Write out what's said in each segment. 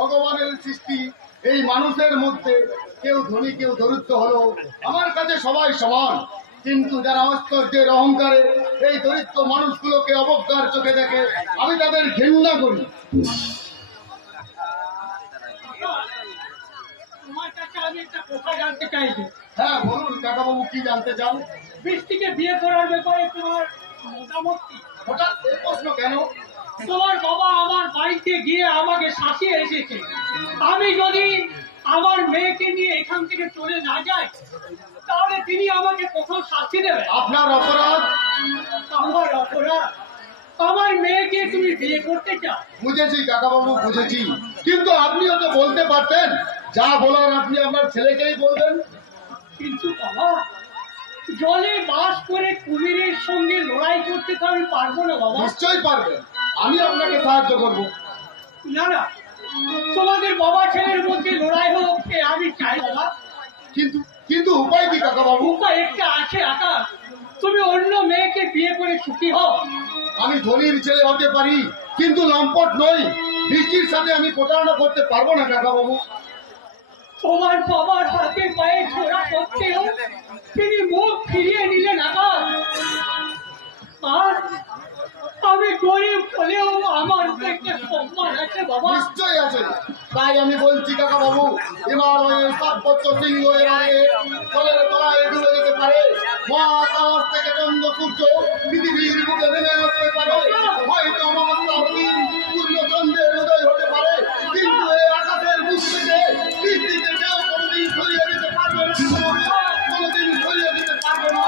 ভগবানের সৃষ্টি, এই মানুষের মধ্যে কেউ ধনী কেউ দরিদ্র হলো, আমার কাছে সবাই সমান। কিন্তু যারা ঐশ্বর্যের অহংকারে এই দরিদ্র মানুষগুলোকে অবজ্ঞার চোখে দেখে, আমি তাদের ঘৃণা করি। তোমার কাছে আমি একটা কথা জানতে চাইছি। হ্যাঁ বলুন কাকাবাবু, কি জানতে চান? বৃষ্টিকে বিয়ে করার ব্যাপারে তোমার মতামত কি? হঠাৎ এই প্রশ্ন কেন? তোমার বাবা আমার বাড়িতে গিয়ে আমাকে শাসিয়ে এসেছে। আমি যদি আমার মেয়েকে নিয়ে এখান থেকে চলে না যাই, তাহলে তিনি আমাকে কঠোর শাস্তি দেবে। আপনার অপরাধ? আমার অপরাধ? আমার মেয়েকে তুমি বিয়ে করতে চাও? বুঝেছি কাকাবাবু, বুঝেছি। কিন্তু আপনিও তো বলতে পারতেন, যা বলার আপনি আপনার ছেলেকেই বলবেন। কিন্তু বাবা, জলে বাস করে কুমিরের সঙ্গে লড়াই করতে তো আমি পারবো না বাবা। নিশ্চয়ই পারবেন, আমি আপনাকে সাহায্য করব। না না, তোমাদের বাবা ছেলের মধ্যে লড়াই হোক আমি চাই বাবা। কিন্তু কিন্তু উপায় কি কাকাবাবু? উপায় একটা আছে আকাশ, তুমি অন্য মেয়েকে বিয়ে করে সুখী হও। আমি ধনীর ছেলে হতে পারি, কিন্তু লম্পট নই। বৃষ্টির সাথে আমি প্রতারণা করতে পারবো না কাকাবাবু। তোমার বাবার হাতে পায়ে ছোড়া করতেও তিনি মুখ ফিরিয়ে নিলেন আকাশ। আর আমি গরিব হলেও আমার তো একটা সম্মান আছে বাবা। নিশ্চয়ই আছে, তাই আমি বলছি কাকাবাবু, হিমালয়ের সাতপত্র সিংহ এর আগে জলের তলায় ডুবে যেতে পারে, মহাকাশ থেকে চন্দ্র সূর্য পৃথিবীর বুকে নেমে আসতে পারে, হয়তো অমাবস্যার দিন পূর্ণ চন্দ্রের উদয় হতে পারে, কিন্তু এই আকাশের বুক থেকে বৃষ্টিতে কেউ কোনোদিন সরিয়ে দিতে পারবে না, কোনোদিন সরিয়ে দিতে পারবে না।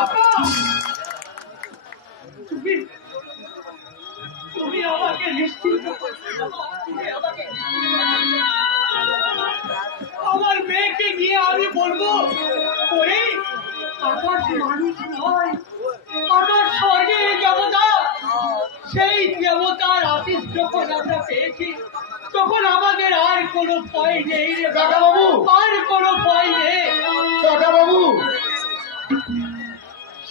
তুমি তুমি আমাকে নিশ্চিন্ত করছো বাবা, তুমি আমাকে আমার মেয়েকে নিয়ে আমি বলবো ওরে আকাশ মানুষ নয়, আকাশ স্বর্গের দেবতা। সেই দেবতার আশীষ যখন আমরা পেয়েছি, তখন আমাদের আর কোনো ভয় নেই রে কাকাবাবু, আর কোনো ভয় নেই। কাকাবাবু,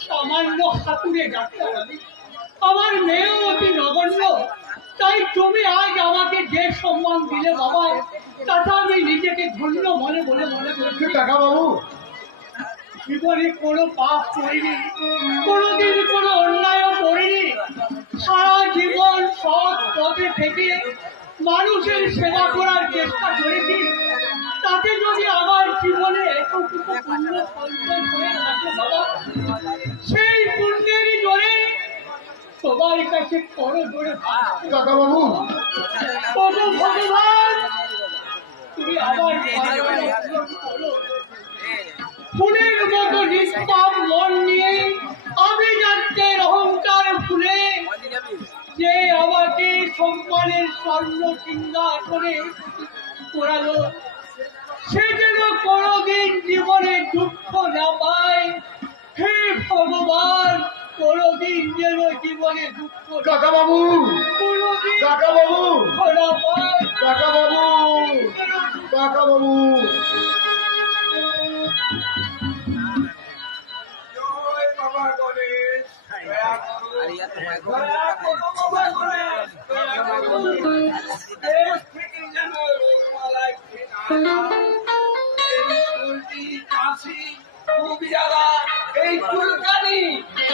সামান্য হাতুড়ে ডাক্তার আমি, আমার মেয়েও অতি নগণ্য। তাই তুমি আজ আমাকে যে সম্মান দিলে বাবা, তাতে আমি নিজেকে ধন্য মনে বলে মনে করছি। কাকাবাবু, জীবনে কোনো পাপ করিনি, কোনোদিন কোনো অন্যায় করিনি। সারা জীবন সৎ পথে থেকে মানুষের সেবা করার চেষ্টা করেছি। তাতে যদি আমার জীবনে এতটুকু পুণ্য সঞ্চয় হয়ে থাকে বাবা, সেই পুণ্যেরই জোরে সবার কাছে করো জোরে কাকাবাবু, প্রভু ভগবান, তুমি আমার করো। ফুলের মতো নিষ্পাপ মন নিয়ে আভিজাত্যের অহংকার ফুলে যে আমাকে সম্মানের স্বর্ণ সিংহাসনে করালো, সে যেন কোনোদিন জীবনে দুঃখ না পায়। হে ভগবান, কোনোদিন যেন জীবনে দুঃখ কাকাবাবু, কোনোদিন কাকাবাবু, না পায়। কাকাবাবু, কাকাবাবু। জয় বাবা গণেশ, দয়া করো, দয়া করো বাবা গণেশ, দয়া করো। দেশ থেকে যেন রোগবালাই না যায়। এই সর্দি, কাশি, বুক জ্বালা, এই চুলকানি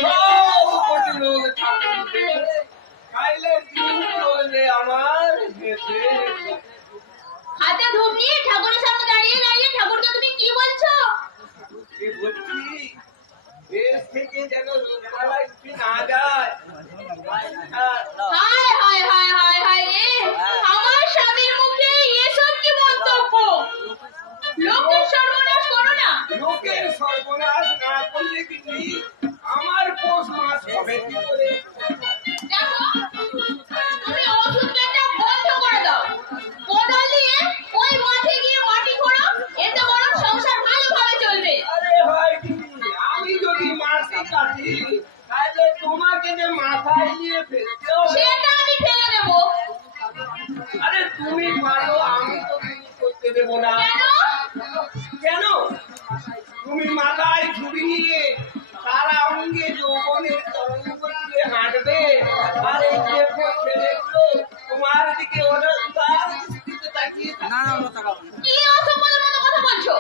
সব প্রতিরোধ থাকবে। খাইলে দিন চলবে আমার হেসে হেসে। হাতে ধূপ নিয়ে ঠাকুরের সামনে দাঁড়িয়ে দাঁড়িয়ে ঠাকুরকে তুমি কি বলছো? কি বলছি, দেশ থেকে যেন রোগবালাই না যায়। হায় হায় হায় হায় হায় রে, আমার স্বামীর মুখে এসব কি মন্তব্য? লোকের সর্বনাশ করো না। লোকের সর্বনাশ না করলে কি আমার পৌষ মাস হবে কি করে? দেখো, তুমি ওষুধ কেনা বন্ধ করে দাও। কোদাল দিয়ে ওই মাঠে গিয়ে মাটি খোঁড়ো, এতে বরং সংসার ভালোভাবে চলবে। আরে ভাই, আমি যদি মাটি কাটি তাহলে তোমাকে যে মাথায় নিয়ে ফেলতে হবে। সেটা আমি ফেলে দেব। আরে তুমি পারো, আমি তো কিছু করতে দেবো না। কেন? কেন? তুমি মাথায় ঝুড়ি নিয়ে সারা অঙ্গে যৌবনের তরঙ্গ দিয়ে হাঁটবে, আর এই যে ছেলেগুলো তোমার দিকে ওরা উদার দৃষ্টিতে তাকিয়ে থাকবে। কি অসম্মানের মতো কথা বলছো?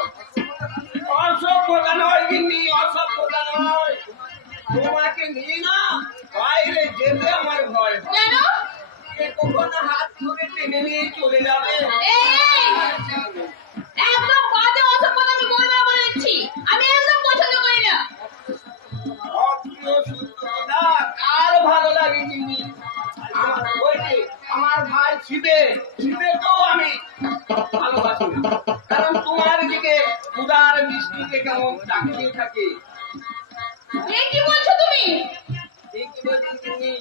অসভ্যতা নয় গিন্নি, অসভ্যতা নয়। তোমাকে নিয়ে না বাইরে যেতে আমার ভয় হয়। কেন? কে কখনো হাত ধরে টেনে নিয়ে চলে যাবে। এই! একদম বাজে অসম্মান আমি বলবো না বলে দিচ্ছি। আমি একদম পছন্দ করি না। অপ্রিয় সত্যতা কার ভালো লাগে গিন্নি? আমার ওই যে আমার ভাই শিবেকেও আমি ভালোবাসি না। কারণ তোমার দিকে উদার দৃষ্টিতে কেমন তাকিয়ে থাকে। এই কি বলছো তুমি? ঠিকই বলছি গিন্নি।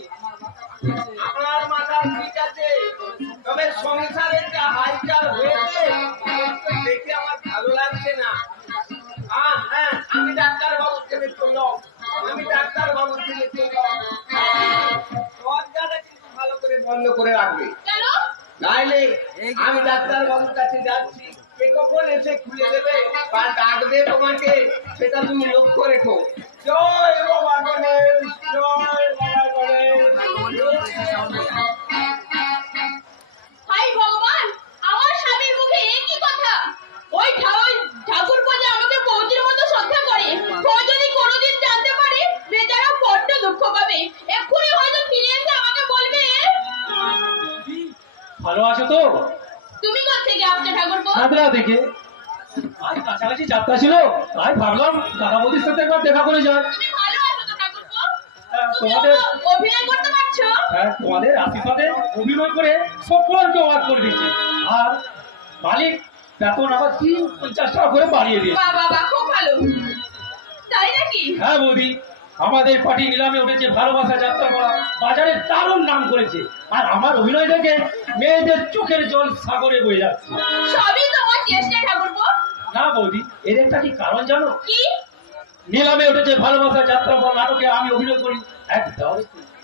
আমার মাথা ঠিক আছে, তবে সংসারের যা হালচাল হয়েছে দেখে আমার ভালো লাগছে না। হ্যাঁ, আমি ডাক্তার বাবুর থেকে চললাম। দরজাটা কিন্তু ভালো করে বন্ধ করে রাখবে, কেন? নাইলে আমি ডাক্তার বাবুর কাছে যাচ্ছি, কে কখন এসে খুলে দেবে বা ডাকবে তোমাকে, সেটা তুমি লক্ষ্য রেখো। জয় বাবা গণেশ, জয় বাবা গণেশ। হাই ভগবান, আমার স্বামীর মুখে একই কথা। ওই ঠাকুর পূজা আমাকে বৌদির মতো শ্রদ্ধা করে। ও যদি কোনোদিন জানতে পারে বেচারা বড্ড দুঃখ পাবে। এক্ষুনি হয়তো ফিরে এসে আমাকে বলবে, ভালো আছো তো? তুমি কোত্থেকে আসছো ঠাকুরপো? সাঁতরা থেকে। আজ কাছাকাছি যাত্রা ছিল, তাই ভাবলাম দাদা বৌদির সাথে একবার দেখা করে যাই। তুমি ভালো আছো তো ঠাকুরপো? হ্যাঁ, তুমি তোমাদের অভিনয় করতে পারছো? হ্যাঁ, তোমাদের আশীর্বাদে অভিনয় করে সকলকে অবাক করে দিয়েছে। আর মালিক বেতন আবার 350 টাকা করে বাড়িয়ে দিয়েছে। বাহ বাহ বাহ, খুব ভালো। তাই নাকি? হ্যাঁ বৌদি, আমাদের পার্টি নিলামে উঠেছে ভালোবাসা যাত্রা করা, বাজারে দারুণ নাম করেছে। আর আমার অভিনয় দেখে মেয়েদের চোখের জল সাগরে বয়ে যাচ্ছে। সবই তোমার চেষ্টা ঠাকুরপো। না বৌদি, এর একটা কি কারণ জানো? কি? নিলামে উঠেছে ভালোবাসা যাত্রা করা নাটকে আমি অভিনয় করি এক দেওয়ারে চরিত্র।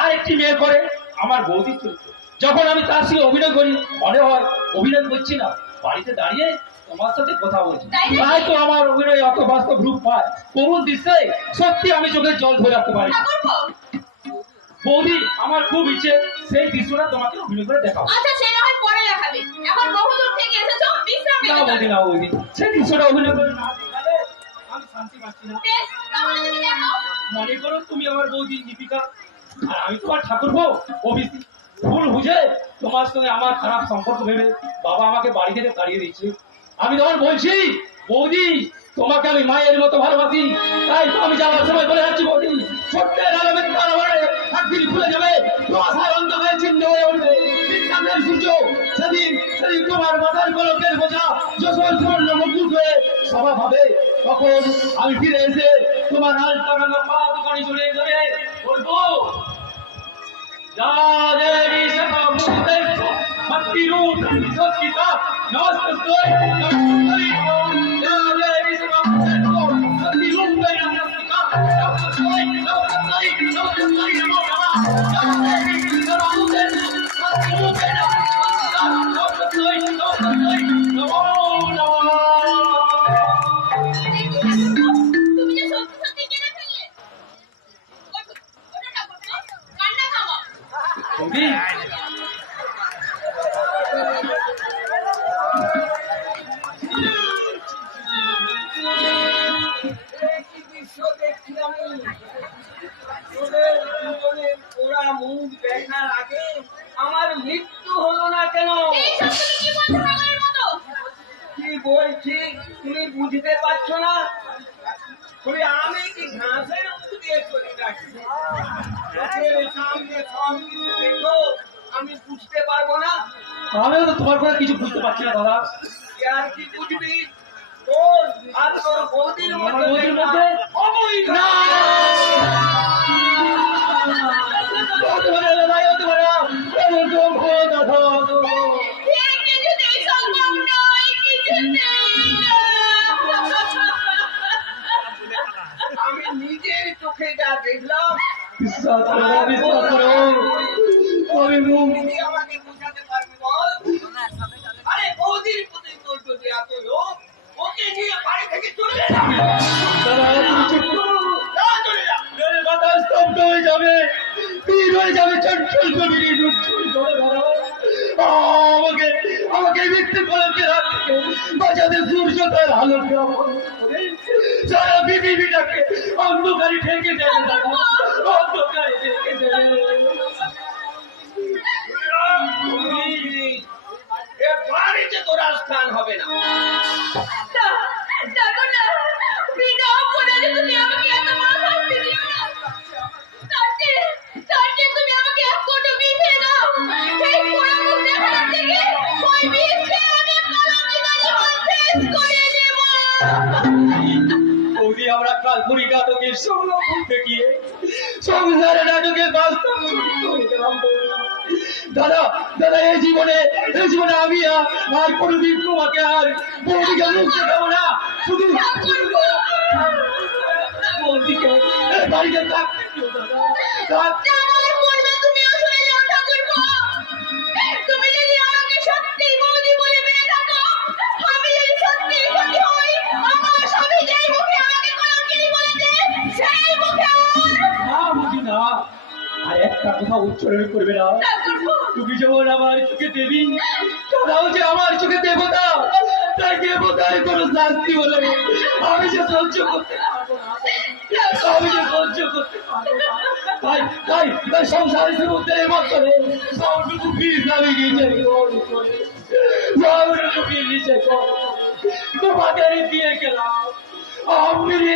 আর একটি মেয়ে করে আমার বৌদির চরিত্র। যখন আমি তার সঙ্গে অভিনয় করি মনে হয় অভিনয় করছি না, বাড়িতে দাঁড়িয়ে তোমার সাথে কথা বলছি। তাই নাকি? তাই তো আমার অভিনয় অত বাস্তব রূপ পায়। করুণ দৃশ্যে সত্যি আমি চোখের জল ধরে রাখতে পারি। ঠাকুরপো, বৌদি, আমার খুব ইচ্ছে সেই দৃশ্যটা তোমাকে অভিনয় করে দেখাবো। আচ্ছা সে না হয় পরে দেখাবে। এখন বহু দূর থেকে এসেছো, বিশ্রাম না নিতে বৌদি, চলো। না বৌদি, সেই দৃশ্যটা অভিনয় করে না দেখালে আমি শান্তি পাচ্ছি না। বেশ, তাহলে তুমি দেখাও। মনে করো তুমি আমার বৌদি দীপিকা আর আমি তোমার ঠাকুরপো অভিষেক। ভুল বুঝে তোমার সঙ্গে আমার খারাপ সম্পর্ক ভেবে বাবা আমাকে বাড়ি থেকে তাড়িয়ে দিচ্ছে। আমি তখন বলছি, বৌদি তোমাকে আমি মায়ের মতো ভালোবাসি, তাই তো আমি যাওয়ার সময় বলে যাচ্ছি বৌদি, সত্যের আলোকে তার মানে একদিন খুলে যাবে, কুয়াশার অন্ধকারে চিহ্ন হয়ে উঠবে বিখ্যাতের সূর্য। সেদিন তোমার মাথার কলকের বোঝা যশোর সুবর্ণ মুকুট হয়ে সভা ভাবে। তখন আমি ফিরে এসে তোমার আলতা রাঙা পা দোকানে চলে যাবে, বলবো দেবী সভা মুক্তে ভক্তি রূপ সত্যিতা নমস্তে দেবী সভা মুক্তে ভক্তি রূপ নমস্তিকা নমস্তে নমস্তে নমো নমঃ দেবী সভা মুক্তে ভক্তি রূপ নমস্তিকা নমস্তে নমো নমঃ। তুমি যে সত্যি সত্যি কেটে ফেললে। ওঠো ঠাকুরপো, কান্না থামাও। বৌদি, কি দৃশ্য দেখছি আমি। তোদের দুজনের পোড়া মুখ দেখার আগে আমার মৃত্যু হলো না কেন? এই সব তুমি কি বলছো পাগলের মতো? কি বলছি তুমি বুঝতে পারছো না? বলি আমি কি ঘাসের মুখ দিয়ে চলে যাচ্ছি? চোখের সামনে সব কিছু দেখো, আমি বুঝতে পারবো না? আমিও তো তোমার কথা কিছু বুঝতে পারছি না দাদা। কি আর কি বুঝবি? তোর আর তোর বৌদির আমার মধ্যে বৌদির একটা মধ্যে অবৈধ না। হতে পারে না ভাই, হতে পারে না। এমন তো ভয় দাদা। এই কিছুতেই সম্ভব নয়, কিছুতেই না। আমি নিজের চোখে যা দেখলাম বিশ্বাস করো, বিশ্বাস করো। আমি মুখ তুমি আমাকে বোঝাতে পারবি বল? আরে বৌদির প্রতি তোর যদি এত লোক, ওকে নিয়ে বাড়ি থেকে চলে যা। দাদা, তুমি চুপ করো। যা, চলে যা। মেরে মাথা স্তব্ধ হয়ে যাবে, বীর হয়ে যাবে, চঞ্চল কবি প্রতিফলনকে রাখতে বাঁচাতে সূর্য তার আলোকে অপহরণ করে সারা পৃথিবীটাকে অন্ধকারে ঢেকে দেবে দাদা, অন্ধকারে ঢেকে দেবে। এ বাড়িতে তোর আর স্থান হবে না। দেখো না, বিনা অপরাধে তুমি আমাকে এত বড় শাস্তি দিও না। তার চেয়ে তুমি আমাকে এক কোটো বিষ দিয়ে দাও। এই পোড়া মুখ দেখানোর থেকে ওই বিষ খেয়ে আমি কলঙ্কিত জীবন শেষ করে দেব। বৌদি, আমরা কাল্পনিক নাটকের সঙ্গ করতে গিয়ে সংসারের নাটকে বাস্তব চরিত্র হয়ে গেলাম। দাদা দাদা, এই জীবনে আমি আর কোনোদিন তোমাকে আর বৌদিকে মুখ দেখাবো না। শুধু বৌদিকে এই বাড়িতে থাকতে দিও দাদা। আমার বলবে তুমিও শুনে যাও ঠাকুরপো। তুমি যদি আমাকে সত্যি বৌদি বলে মেনে থাকো, আমি যদি সত্যি সত্যি হই, আমার স্বামী যেই মুখে আমাকে কলঙ্কিনী বলেছে সেই মুখে না বুঝি না, আর একটা কথা উচ্চারণ করবে না। ঠাকুরপো। তুমি যেমন আমার চোখে দেবী, তোরাও যে আমার চোখে দেবতা। তাই দেবতার কোনো শাস্তি হলে আমি যে সহ্য করতে পারবো না, আমি যে সহ্য করতে পারবো না। তাই সংসারের সমুদ্রের মতনে সবটুকু বীজ আমি নিজে গ্রহণ করে, সবটুকু বীজ নিজে গ্রহণ করে তোমাদের দিয়ে গেলাম। অমৃত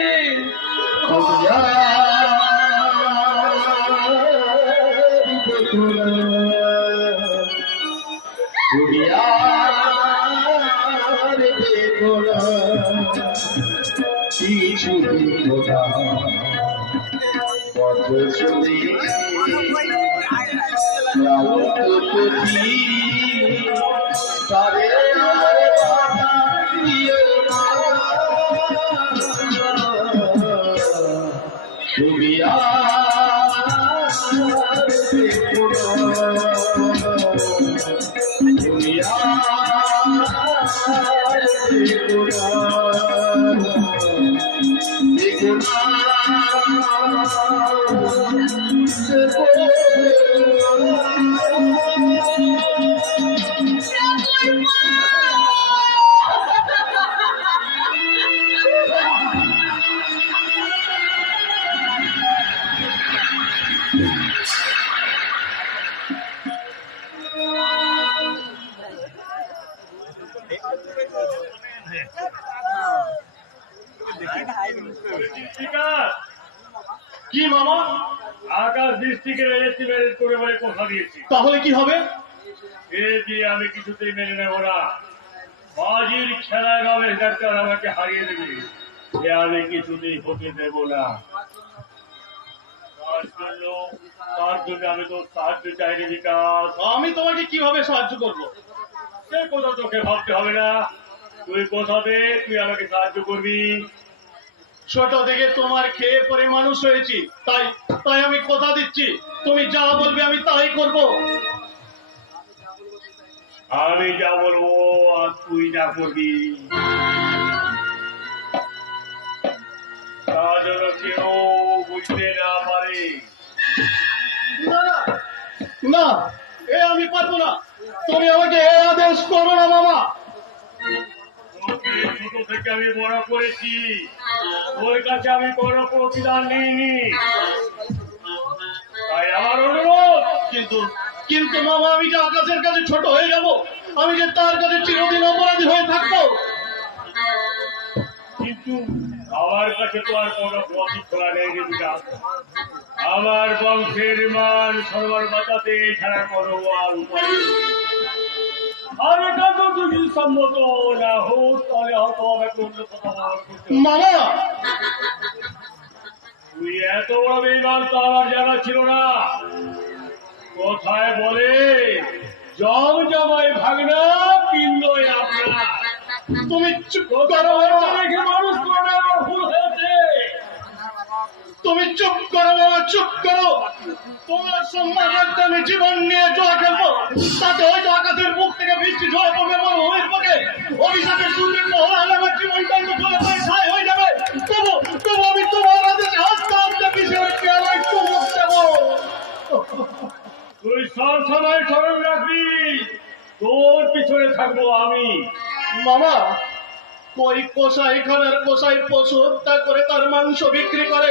কি মামা, আকাশ দৃষ্টিকে রেজিস্ট্রি ম্যারেজ করে বলে কথা দিয়েছি। তাহলে কি হবে? এ দিয়ে আমি কিছুতেই মেনে নেব না। বাজির খেলায় রমেশ ডাক্তার আমাকে হারিয়ে দেবে, এ আমি কিছুতেই হতে দেব না। তার জন্য আমি তো সাহায্য চাইনি বিকাশ। আমি তোমাকে কিভাবে সাহায্য করব? সে কথা তোকে ভাবতে হবে না, তুই কথা দে তুই আমাকে সাহায্য করবি। ছোট থেকে তোমার খেয়ে পরে মানুষ হয়েছি, তাই আমি কথা দিচ্ছি, তুমি যা বলবে আমি তাই করব। আমি যা বলবো আর তুই যা করবি, তা যেন কেউ বুঝতে না পারে। না না, এ আমি পারবো না। তুমি আমাকে এ আদেশ করো না মামা। তোকে ছোট থেকে আমি বড় করেছি, তোর কাছে আমি কোনো প্রতিদান নিইনি, তাই আমার অনুরোধ। কিন্তু মামা, আমি যে আকাশের কাছে ছোট হয়ে যাব, আমি যে তার কাছে চিরদিন অপরাধী হয়ে থাকবো। কিন্তু আমার কাছে তো আর কোনো প্রতিফলা নেই রে বিকাশ। আমার বংশের মান সম্মান বাঁচাতে এছাড়া কোনো আর উপায় নেই। আর এটা তো যদি সম্মত না হোক তাহলে হয়তো আমাকে অন্য কথা বলার করতে হবে। মামা, তুই এত বড় বেইমান তো আমার জানা ছিল না। কোথায় বলে জম জমাই ভাগনা কিনলই আপনা। তুমি চুপ করো, রেখে মানুষ করে আমার ভুল হয়েছে। তুমি চুপ করো বাবা, চুপ করো। তোমার সম্মান রাখতে আমি জীবন নিয়ে জোয়া খেলবো, তাতে হয়তো আকাশের মুখ থেকে বৃষ্টি ঝড় পড়বে মরুভূমির বুকে, অভিশাপের দুর্ভিক্ষ হলে আমার জীবনটা জলে ছাই হয়ে যাবে। তবু আমি তোমার আদেশে হাসতে হাসতে পিছিয়ে পেয়ালায় চুমুক দেবো। তুই সব সময় স্মরণ রাখবি, তোর পিছনে থাকবো আমি। মামা, ওই কসাইখানার কসাই পশু হত্যা করে তার মাংস বিক্রি করে,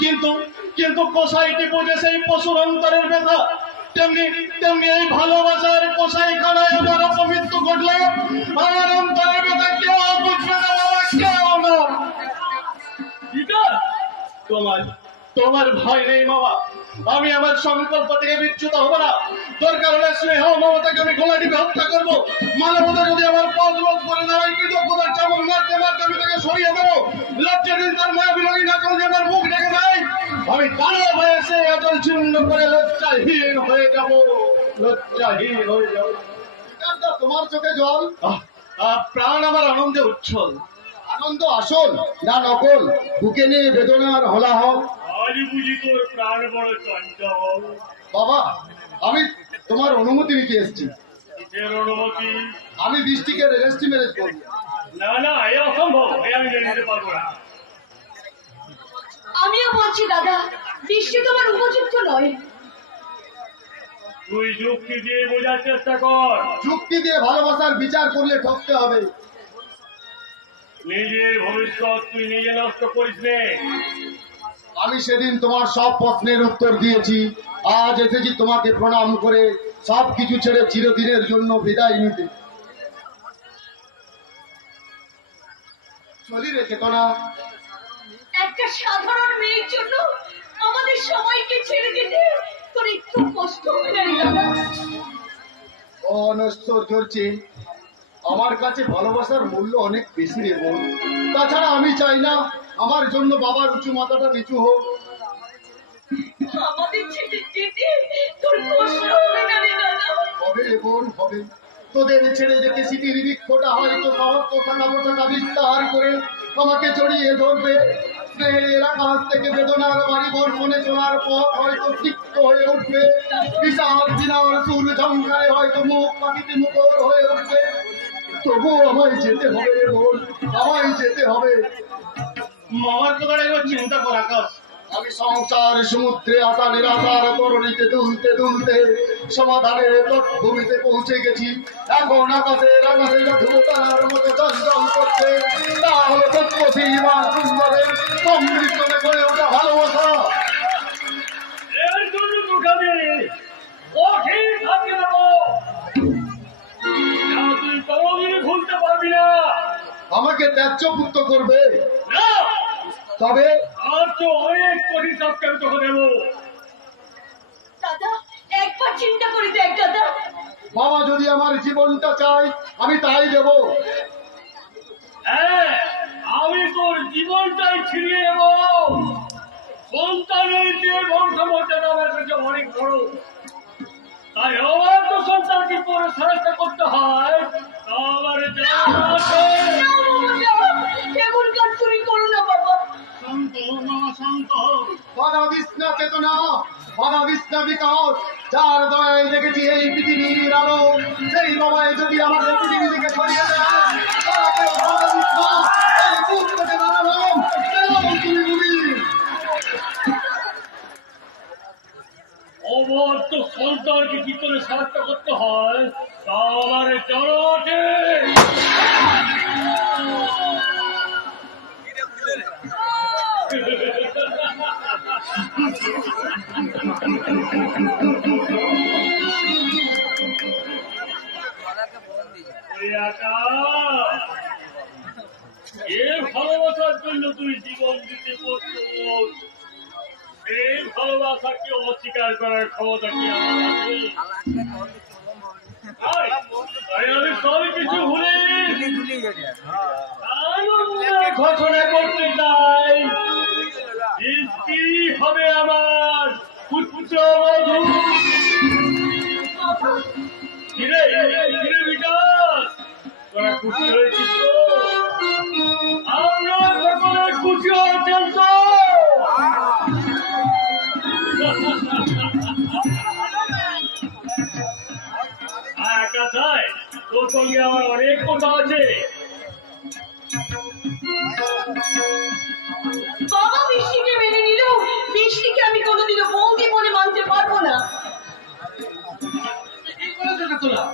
কিন্তু কিন্তু কসাইটি বোঝে সেই পশুর অন্তরের ব্যথা। তেমনি তেমনি এই ভালোবাসার কসাইখানায় আমার অপমৃত্যু ঘটলে আমার অন্তরের ব্যথা কেউ বুঝবে না বাবা, কেউ না। তোমার তোমার ভয় নেই মামা, আমি আমার সংকল্প থেকে বিচ্যুত হব না। দরকার হলে স্নেহ মমতাকে আমি গলা টিপে হত্যা করবো। মানবতা যদি আমার পথ রোধ করে দাঁড়াই, কৃতজ্ঞতার চামচ মারতে মারতে আমি তাকে সরিয়ে দেবো। লজ্জা দিন তার মায়া বিলগী না করলে আমার মুখ ডেকে দেয়, আমি দাঁড়িয়ে হয়ে সে অচল ছিন্ন করে লজ্জাহীন হয়ে যাব, লজ্জাহীন হয়ে যাব। তোমার চোখে জল? প্রাণ আমার আনন্দে উচ্ছল। আনন্দ আসল না নকল? বুকে নিয়ে বেদনার হলাহল। আজ বুঝি তোর প্রাণ বড় চঞ্চল। বাবা, আমি তোমার অনুমতি নিতে এসেছি। কিসের অনুমতি? আমি বৃষ্টিকে রেজিস্ট্রি ম্যারেজ করবো। না না, এ অসম্ভব, এ আমি মেনে নিতে পারবো না। আমিও বলছি দাদা, বৃষ্টি তোমার উপযুক্ত নয়। তুই যুক্তি দিয়ে বোঝার চেষ্টা কর। যুক্তি দিয়ে ভালোবাসার বিচার করলে ঠকতে হবে। নিজের ভবিষ্যৎ তুই নিজে নষ্ট করিস নে। আমি সেদিন তোমার সব প্রশ্নের উত্তর দিয়েছি। আজ এসেছি তোমাকে প্রণাম করে সব কিছু ছেড়ে চিরদিনের জন্য বিদায় নিতে। চলি রে চেতনা। একটা সাধারণ মেয়ের জন্য আমাদের সময়কে ছেড়ে দিতে তোর একটু কষ্ট হয় না রে দাদা? অনশ্বর চলছে। আমার কাছে ভালোবাসার মূল্য অনেক বেশি রে বোন। তাছাড়া আমি চাই না আমার জন্য বাবার উঁচু মাথাটা নিচু হোক। আমাদের ছেড়ে যেতে তোর কষ্ট হবে না রে দাদা? হবে রে বোন, হবে। তোদের ছেড়ে যেতে স্মৃতির বৃক্ষটা হয়তো সমস্ত শাখা পোশাকা বিস্তার করে আমাকে জড়িয়ে ধরবে। স্নেহের আকাশ থেকে বেদনার বাড়ি বর্ষণে চলার পথ হয়তো তিক্ত হয়ে উঠবে। বিশাল বিনার সুর ঝঙ্কারে হয়তো মুখ পাখিতে মুখর হয়ে উঠবে। তবুও আমায় যেতে হবে রে বোন, আমায় যেতে হবে। মামার কথাটা এবার চিন্তা কর আকাশ। আমি সংসার সমুদ্রে আকালের আকার তরণীতে দুলতে দুলতে সমাধানের তটভূমিতে পৌঁছে গেছি। এখন আকাশের ধ্রুবতারার মতো চঞ্চল করছে। তাহলে তৎপসীমা সুন্দরের সমৃদ্ধে গড়ে ওঠা ভালোবাসা। এর জন্য তোকে আমি কঠিন থাকতে দেবো। যা তুই কোনোদিনই ভুলতে পারবি না। আমাকে ত্যায্যপুত্র করবে? না, তবে আর তো অনেক কঠিন থাকতে আমি তোকে দেবো। দাদা, একবার চিন্তা করে দেখ দাদা। বাবা যদি আমার জীবনটা চাই আমি তাই দেব। হ্যাঁ, আমি তোর জীবনটাই ছিনিয়ে নেব। সন্তানের যে বংশমর্যাদা আমার কাছে অনেক বড়, তাই আমার তো সন্তানকে পরে সাহায্য করতে হয়। আমার জানা আছে। না বাবা, না, এমন কাজ তুমি করো না বাবা। শান্ত হও মামা, শান্ত হও। বাধা দিস না চেতনা, বাধা দিস না বিকাশ। যার দয়ায় দেখেছি এই পৃথিবীর আলো, সেই বাবায় যদি আমাদের পৃথিবী থেকে সরিয়ে দেয়, তাকে বাধা দিস না। এই বুক থেকে দাঁড়ালাম, তুমি গুলি। অবদ্ধ সন্তানকে কি করে সাহায্য করতে হয় তা আমার জানা আছে। এর ভালোবাসার জন্য তুই জীবন দিতে প্রস্তুত। এই ভালোবাসাকে অস্বীকার করার ক্ষমতা কি আমার আছে? তাই আমি সব কিছু ভুলে আনন্দের ঘোষণা করতে চাই। বৃষ্টি হবে আমার পুত্রবধূ। কিরে কিরে বিকাশ, তোরা খুশি হয়েছিস তো? আমরা সকলে খুশি হয়েছেন তো? আকাশায় তোর সঙ্গে আমার অনেক কথা আছে। বাবা বৃষ্টিকে মেনে নিল, বৃষ্টিকে আমি কোনোদিনও বৌদি বলে মানতে পারবো না। কি করেছো তোরা?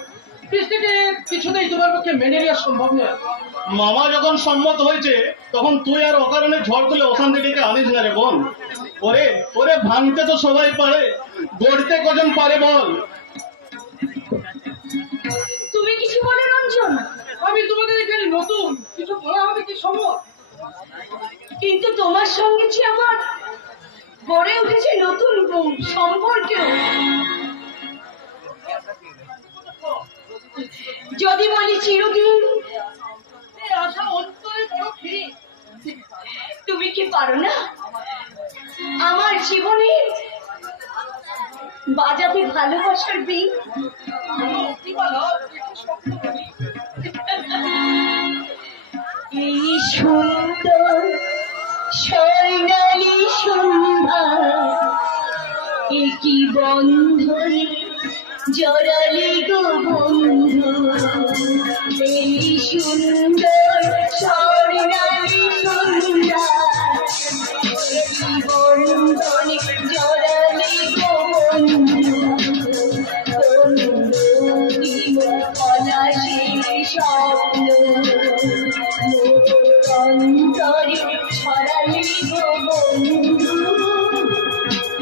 বৃষ্টিকে কিছুতেই তোমার পক্ষে মেনে নেওয়া সম্ভব নয়। মামা যখন সম্মত হয়েছে তখন তুই আর অকারণে ঝড় তুলে অশান্তি ডেকে আনিস না রে বোন। ওরে ওরে ভাঙতে তো সবাই পারে, গড়তে কজন পারে বল। তুমি কিছু বলে রঞ্জন? আমি তোমাদের এখানে নতুন, কিছু বলা হবে কি সম্ভব? কিন্তু তোমার সঙ্গে যে আমার গড়ে উঠেছে নতুন সম্পর্ক, যদি বলি চিরদিন, এই আশা অন্তরে বড় ফিরে। তুমি কি পারো না আমার জীবনে বাজাতে ভালোবাসার বিন? কি বলো? এই সুন্দর স্বর্ণালী সন্ধ্যা, একই বন্ধনে জড়ালে গো বন্ধু। এই সুন্দর স্বর্ণালী সন্ধ্যা, একই বন্ধনে জড়ালে গো বন্ধু। পলাশের স্বপ্ন অন্তরে ছড়ালে গো বন্ধু।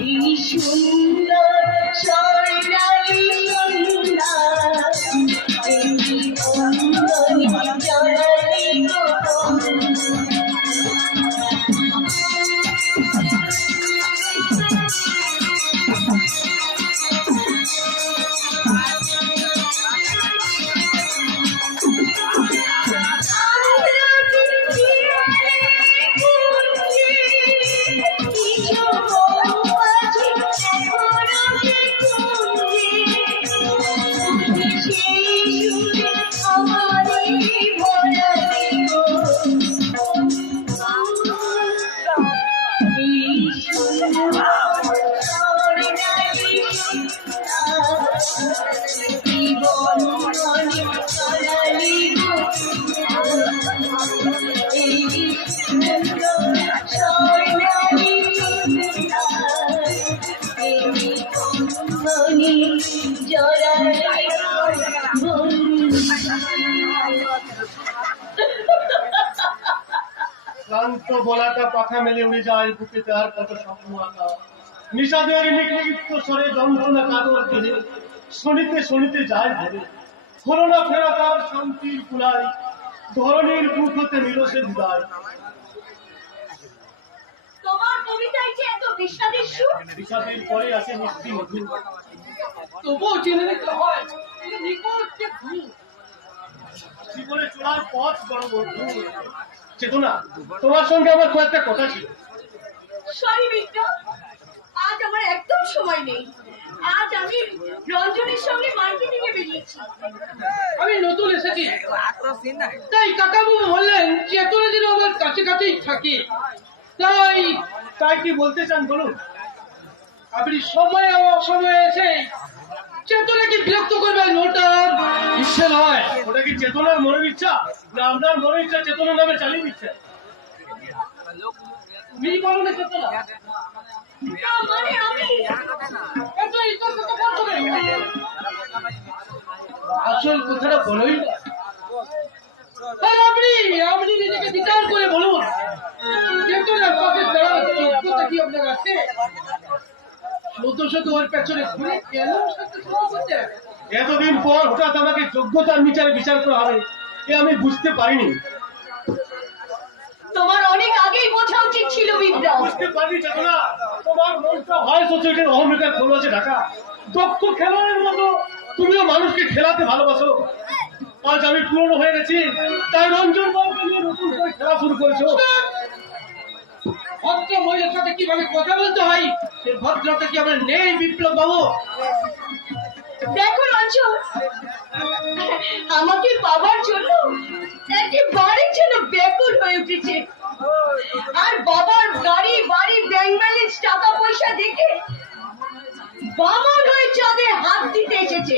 এই সুন্দর স্বর্ণালী সন্ধ্যা, এই বন্ধনে জড়ালে গো বন্ধু। ক্লান্ত বলাটা পাখা মেলে উড়ে যায়, বুকে তার কত স্বপ্ন আঁকা। নিষাদের নিকৃষ্ট স্বরে যন্ত্রণা কাতর দিনে শনিতে শনিতে যায় ভরে। হলো না ফেরা তার শান্তির কুলাই, ধরনের বুক হতে নিল সে বিদায়। তোমার কবিতায় যে এত বিষাদের সুর, বিষাদের পরে আসে মিষ্টি মধু। তবুও জেনে নিতে হয় যে নিকট যে ভুল। জীবনে চলার পথ বড় বন্ধু। চেতনা, তোমার সঙ্গে আমার কয়েকটা কথা ছিল। সরি বিক্রম, আজ আমার একদম সময় নেই। আজ আমি রঞ্জনের সঙ্গে মার্কেটিং এ বেরিয়েছি। আমি নতুন এসেছি, তাই কাকাবাবু বললেন চেতনা যেন আমার কাছে কাছেই থাকে। তাই কি বলতে চান বলুন। আপনি সময় অসময়ে এসে চেতনাকে বিরক্ত করবেন, ওটা ইচ্ছে নয়। ওটা কি চেতনার মনের ইচ্ছা, না আপনার মনের ইচ্ছা চেতনার নামে চালিয়ে দিচ্ছে? তুমি বলো না চেতনা, না, মানে আমি এত ইতর কথা বলছো কেন? আসল কথাটা বলোই না। আর আপনি নিজেকে বিচার করে বলুন, চেতনার পক্ষে দাঁড়ানোর যোগ্যতা কি আপনার আছে? শুধু ওর পেছনে ঘুরে কেন করতে? এতদিন পর হঠাৎ আমাকে যোগ্যতার বিচারে বিচার করা হবে, এ আমি বুঝতে পারিনি। তোমার অনেক আগেই বোঝা উচিত ছিল বিক্রম। বুঝতে পারিনি চেতনা, তোমার মনটা হয় সোসাইটির অহমিকার খোল আছে ঢাকা। দক্ষ খেলোয়াড়ের মতো তুমিও মানুষকে খেলাতে ভালোবাসো। আজ আমি পুরনো হয়ে গেছি, তাই রঞ্জন বাবুকে নিয়ে নতুন করে খেলা শুরু করেছো। ভদ্র মহিলার সাথে কিভাবে কথা বলতে হয় সে ভদ্রতা কি আমার নেই বিপ্লব বাবু? দেখো রঞ্জন, আমাকে পাবার জন্য একেবারে যেন ব্যাকুল হয়ে উঠেছে। আর বাবার গাড়ি বাড়ি ব্যাংক ব্যালেন্স টাকা পয়সা দেখে বামন হয়ে চাঁদে হাত দিতে এসেছে।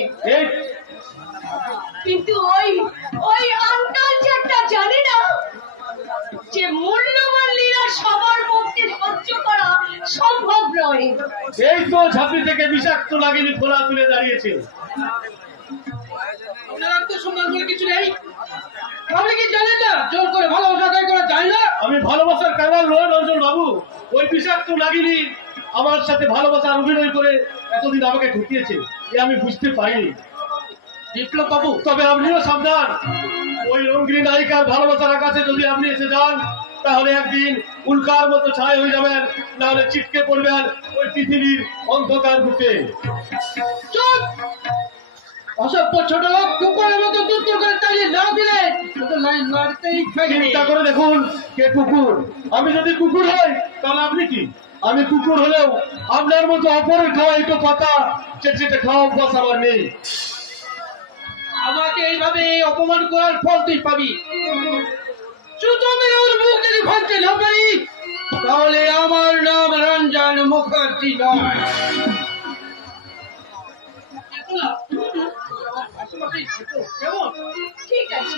কিন্তু ওই আঙ্কাল চারটা জানে না যে মূল্যবান লীলা সবার পক্ষে সহ্য করা সম্ভব নয়। এই তো ঝাঁপি থেকে বিষাক্ত লাগেনি খোলা তুলে দাঁড়িয়েছে। আপনার আত্মসম্মান বলে কিছু নেই? আপনি কি জানেন না জোর করে ভালোবাসা আদায় করা যায় না? আমি ভালোবাসার কারণ নয় রঞ্জন বাবু, ওই বিষাক্ত নাগিনী আমার সাথে ভালোবাসার অভিনয় করে এতদিন আমাকে ঠকিয়েছে, এ আমি বুঝতে পারিনি। বিপ্লব বাবু, তবে আপনিও সাবধান, ওই রঙ্গিনী নায়িকার ভালোবাসার আকাশে যদি আপনি এসে যান তাহলে একদিন উল্কার মতো ছাই হয়ে যাবেন, নাহলে চিটকে পড়বেন ওই পৃথিবীর অন্ধকার বুকে। চুপ! অসভ্য ছোট লোক কুকুরের মতো দূর করে চালিয়ে না দিলে তো লাইন মারতেই থাকবে। চিন্তা করে দেখুন কে কুকুর। আমি যদি কুকুর হই তাহলে আপনি কি? আমি কুকুর হলেও আপনার মতো অপরের খাওয়া একটু পাতা চেটে খাওয়া অভ্যাস আমার নেই। আমাকে এইভাবে অপমান করার ফল তুই পাবি। জুতো মেরে ওর মুখ যদি ভাঙতে না পারি তাহলে আমার নাম রঞ্জন মুখার্জি নয়। কেমন? ঠিক আছে,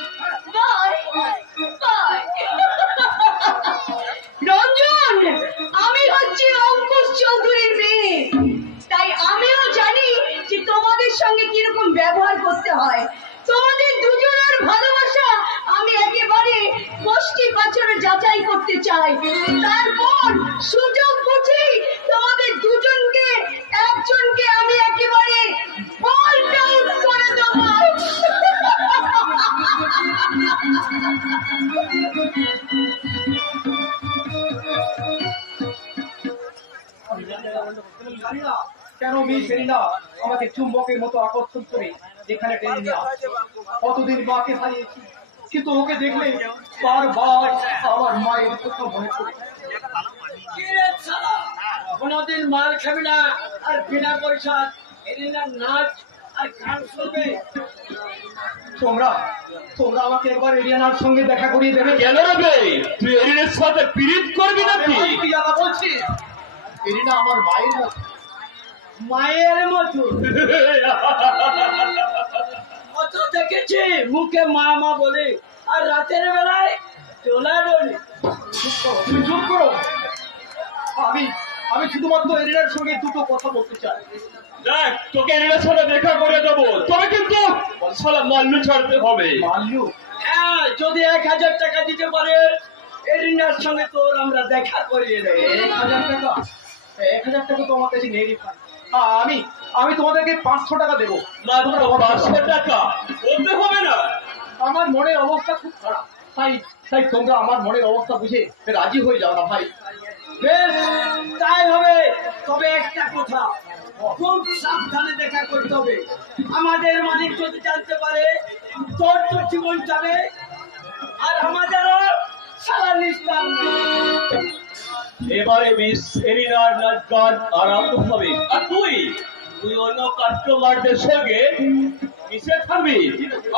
বাই বাই। রঞ্জন, আমি হচ্ছি অঙ্কুশ চৌধুরীর মেয়ে, তাই আমিও জানি যে তোমাদের সঙ্গে কিরকম ব্যবহার করতে হয়। তোমাদের দুজনের ভালোবাসা আমি একেবারে গোষ্ঠী পাচারে যাচাই করতে চাই, তারপর সুযোগ বুঝি তোমাদের দুজনকে একজনকে আমি একেবারে বল ডাউন করে দেবো। কেন মেয়ে সেরিনা আমাকে চুম্বকের মতো আকর্ষণ করে এখানে টেনে নিয়ে আসছে? কতদিন মাকে হারিয়েছি, কিন্তু ওকে দেখলে বারবার আমার মায়ের কথা মনে পড়ে। কোনদিন মাল খাবি না আর বিনা পয়সা এরিনার নাচ আর গান শুনবে। তোমরা তোমরা আমাকে একবার এরিনার সঙ্গে দেখা করিয়ে দেবে? কেন রে, তুই এরিনের সাথে পীড়িত করবি নাকি? কি জানা বলছিস? এরিনা আমার মায়ের মতো। মায়ের মতো কত দেখেছি মুখে মা মা বলে, আর রাতের বেলায় তোলা বলে। তুমি চুপ করো। আমি আমি শুধুমাত্র এরিনার সঙ্গে দুটো কথা বলতে চাই। দেখ, তোকে এরিনের সাথে দেখা করে দেবো, তবে কিন্তু শালা মাল্লু ছাড়তে হবে। মাল্লু? হ্যাঁ, যদি 1000 টাকা দিতে পারে এরিনার সঙ্গে তোর আমরা দেখা করিয়ে দেব। 1000 টাকা? 1000 টাকা তো আমার কাছে নেই। আমি আমি তোমাদেরকে 500 টাকা দেবো। মাত্র 500 টাকা বলতে হবে না। আমার মনের অবস্থা খুব খারাপ, তাই তাই তোমরা আমার মনের অবস্থা বুঝে রাজি হয়ে যাও না ভাই। বেশ, তাই হবে। তবে একটা কথা, খুব সাবধানে দেখা করতে হবে। আমাদের মালিক যদি জানতে পারে তোর তো জীবন যাবে, আর আমাদেরও সারা নিস্তার। এবারে মিস এরিনার নাচ গান আরম্ভ হবে, আর তুই অন্য কাস্টমারদের সঙ্গে মিশে থাকবি।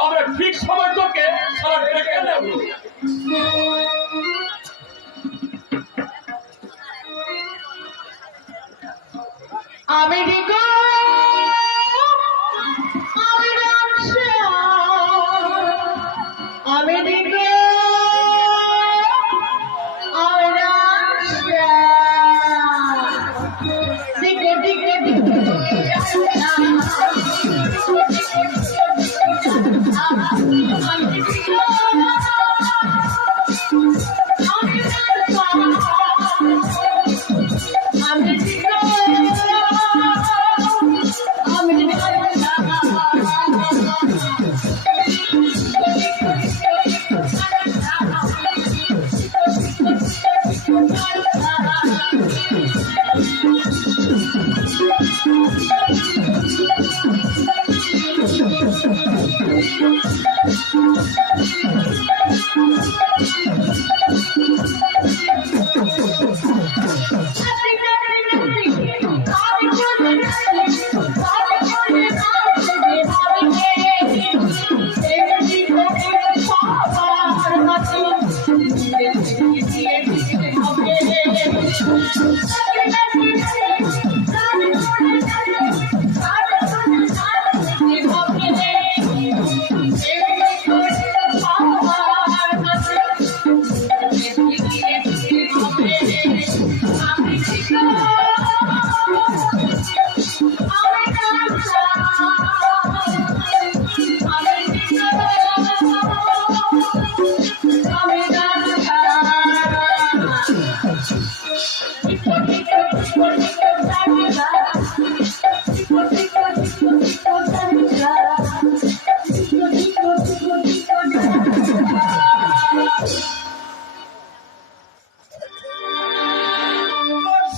আমরা ঠিক সময় তোকে সারা ডেকে দেব। আমি দিগো আমি রামসা, আমি দিগো আমি রামসা, দিগো দিগো দিগো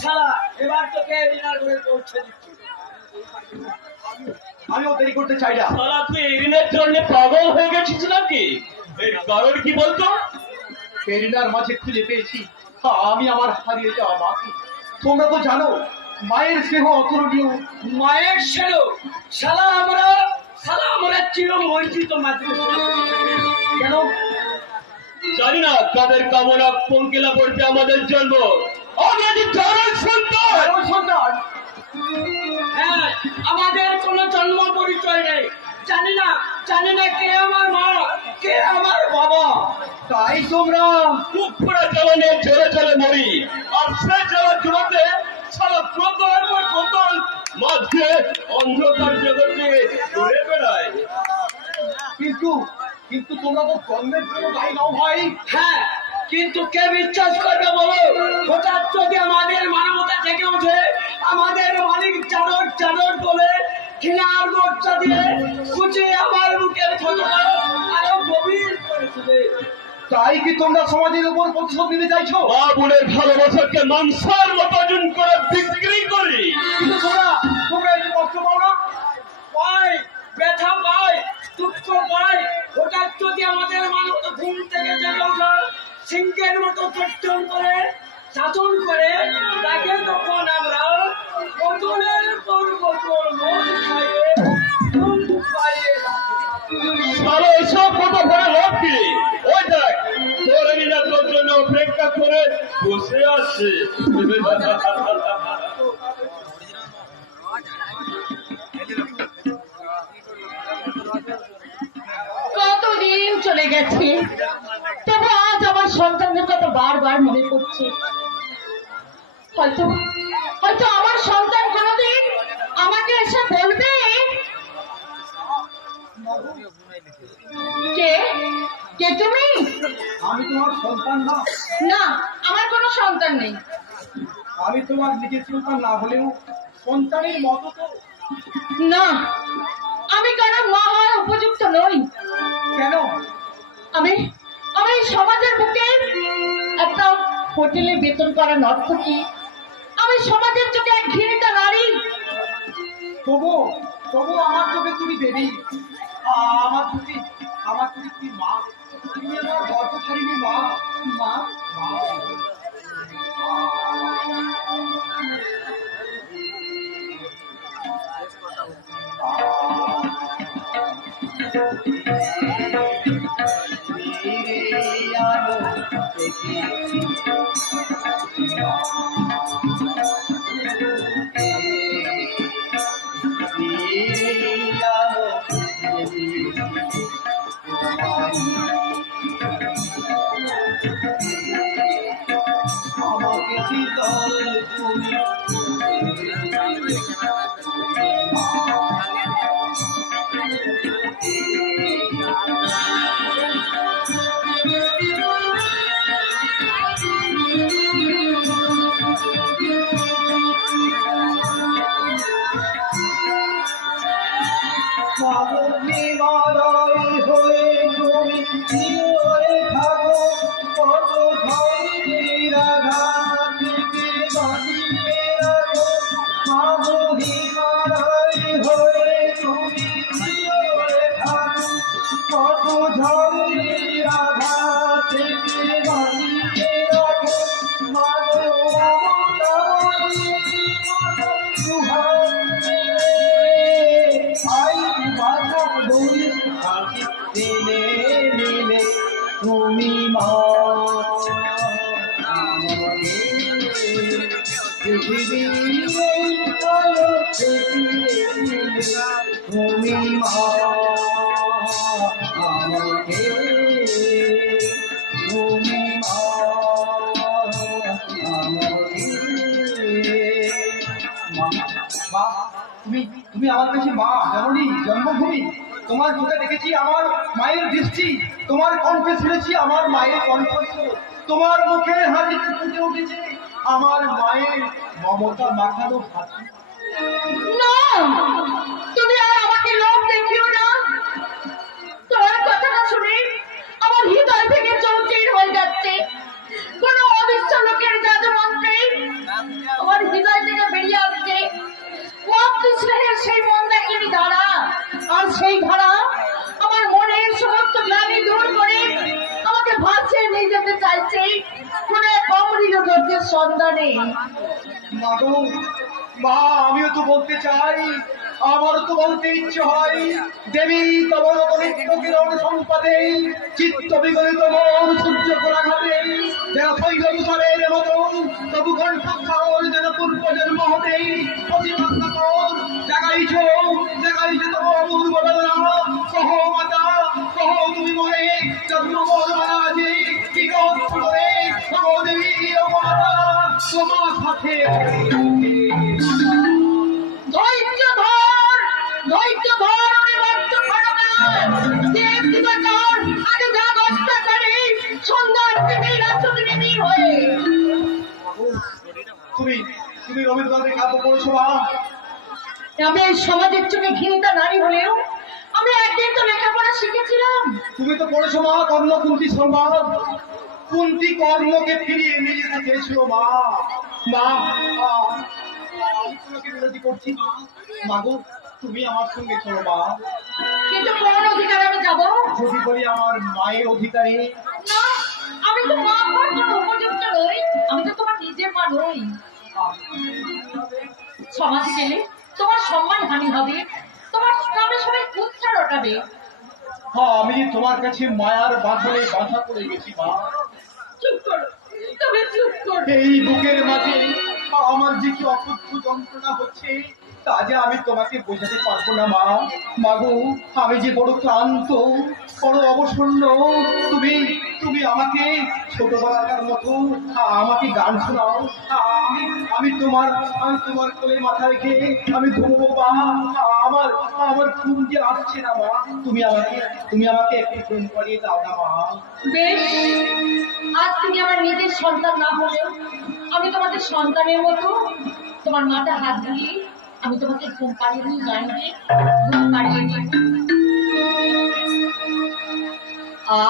শালা এবার তোকে ডিনার করে পৌঁছে দিচ্ছি। আমিও দেরি করতে চাই না। শালা তুই এরিনের জন্য পাগল হয়ে গেছিস নাকি? এর কারণ কি বলতো? এরিনার মাঝে খুঁজে পেয়েছি আমি আমার হারিয়ে যাওয়া মাকে। তোমরা তো জানো মায়ের স্নেহ অতুলনীয়। মায়ের ছেলে শালা আমরা চির বঞ্চিত মাতৃ। কেন? জানি না কাদের কামনা পঙ্কিলা করতে আমাদের জন্ম। আমরা যে জনক সন্তান। কারণ সন্তান। হ্যাঁ, আমাদের কোনো জন্ম পরিচয় নেই। জানি না কে আমার মা, কে আমার বাবা। তাই তোমরা মুখ পোড়া জ্বালানে জোরে জোরে মরি, আর সে জ্বালা জোড়াতে সারা প্রতল পর প্রতল মাঝে অন্ধকার জগতে ঘুরে বেড়ায়। কিন্তু তোমরা তো জন্মের জন্য দায়ী নও ভাই। হ্যাঁ, কিন্তু কে বিশ্বাস করবে বলো? হঠাৎ যদি আমাদের মানবতা থেকে ওঠে, আমাদের মালিক চাদর বলে ঘৃণার মোর্চা দিয়ে কুচিয়ে আমার বুকের ক্ষতটা আরো গভীর করে তুলে। তাই কি তোমরা সমাজের উপর প্রতিশোধ নিতে চাইছো? মা বোনের ভালোবাসাকে মাংসের মতো ওজন করে বিক্রি করি। কিন্তু তোমরা একটু কষ্ট পাও না? পাই, ব্যথা পাই, দুঃখ পাই। হঠাৎ যদি আমাদের মানবতা ঘুম থেকে জেগে ওঠে, সিংহের মতো চর্চন করে শাসন করে, তাকে তখন আমরা বোতলের পর বোতল মদ খাইয়ে ঘুম পাইয়ে রাখি। সারা এসব কথা বলে লাভ কি? ওই দেখ তোর এরিনা তোর জন্য অপেক্ষা করে বসে আছে। কতদিন চলে গেছে, তবু আজ আমার সন্তানদের কথা বারবার মনে পড়ছে। হয়তো হয়তো আমার সন্তান কোনোদিন আমাকে এসে বলবে, কে কে তুমি? আমি তোমার সন্তান না। না, আমার কোনো সন্তান নেই। আমি তোমার নিজের সন্তান না হলেও সন্তানের মতো তো। না, আমি কারো মা হওয়ার উপযুক্ত নই। কেন? আমি আমি সমাজের বুকে একটা হোটেলে বেতন করা নর্তকী। আমি সমাজের চোখে এক ঘৃণিত নারী। তবু আমার চোখে তুমি দেবী। আমার চোখে তুমি মা। তুমি আমার গর্ভধারিণী মা। মা, আমাকে শীতল তুমি মামনি মারাই হয়ে তুমি চিরে থাকো, কত ঝড়ের আঘাত থেকে বাঁচিয়ে রাখো। মামনি মারাই হয়ে তুমি চিরে থাকো, কত ঝড়ের আঘাত থেকে বাঁচিয়ে রাখো। তুমি মা তুমি মা আমাকে তুমি মা তুমি আমার কাছে মা, জননী, জন্মভূমি। তোমার মুখে দেখেছি আমার মায়ের দৃষ্টি, তোমার কণ্ঠে শুনেছি আমার মায়ের কণ্ঠস্বর, তোমার মুখে হাসি ফুটে উঠেছে আমার মায়ের মমতা মাখানো হাসি। না, তুমি আর আমাকে লোভ দেখিও না। তোমার কথাটা শুনে আমার হৃদয় থেকে চৌচির কোথায় যেতে চাইছে কোন এক অমৃত ধৈর্যের সন্ধানে। মাগো মা, আমিও তো বলতে চাই, আমারও তো বলতে ইচ্ছে হয়, দেবী তোমার অগণিত কিরণ সম্পাদে চিত্ত বিগলিত মন সূর্য কোলাঘাতে যেন শৈলভূষণের মতো তবু কণ্ঠস্বর যেন পূর্ব জন্ম হতে জাগাইছ জাগাইছ তোমার পূর্ব বেদনা। কহ মাতা, কহ তুমি মনে জন্ম মরমানা আছে কি করে কহ দেবী ও মাতা তোমার সাথে। ধৈর্য ধর, ধৈর্য ধর, আমি মত্ত খড়গার। দেব দিবাকর আগে যা কষ্ট করে সন্ধ্যার থেকে রাত্রি নিবিড় হয়ে। তুমি তুমি রবীন্দ্রনাথের কাব্য পড়েছো মা? আমি এই সমাজের চোখে ঘৃণিতা নারী হলেও আমি একদিন তো লেখাপড়া শিখেছিলাম। তুমি তো পড়েছো মা কর্ণ কুন্তি সংবাদ। কুন্তি কর্ণকে ফিরিয়ে নিয়ে যেতে চেয়েছিল মা। মা আমি তোমাকে বিরোধী করছি মা। মাগো তুমি আমার সঙ্গে চলো মা। কিন্তু কোন অধিকার আমি যাব? যদি বলি আমার মায়ের অধিকারী। না, আমি তো মা হওয়ার জন্য উপযুক্ত নই। আমি তো তোমার নিজের মা নই। সমাজে গেলে তোমার সম্মান হানি হবে, তোমার নামে সবাই কুৎসা রটাবে। হ্যাঁ, আমি তোমার কাছে মায়ার বাঁধনে বাঁধা পড়ে গেছি মা। চুপ করো, তবে চুপ করো। এই বুকের মাঝে আমার যে কি অসহ্য যন্ত্রণা হচ্ছে তা যে আমি তোমাকে বোঝাতে পারবো না মা। মাগো আমি যে বড় ক্লান্ত, বড় অবসন্ন। তুমি তুমি আমাকে ছোটবেলাকার মতো আমাকে গান শোনাও। আমি তোমার কোলে মাথা রেখে আমি ঘুমবো মা। আমার আমার ঘুম যে আসছে না মা। তুমি আমাকে একটু ঘুম করিয়ে দাও না মা। বেশ, আজ তুমি আমার নিজের সন্তান না হলেও আমি তোমাদের সন্তানের মতো তোমার মাথা হাত দিয়ে আমি তোমাকে ঘুম পাড়িয়ে নিয়ে জানবে, ঘুম পাড়িয়ে নিয়ে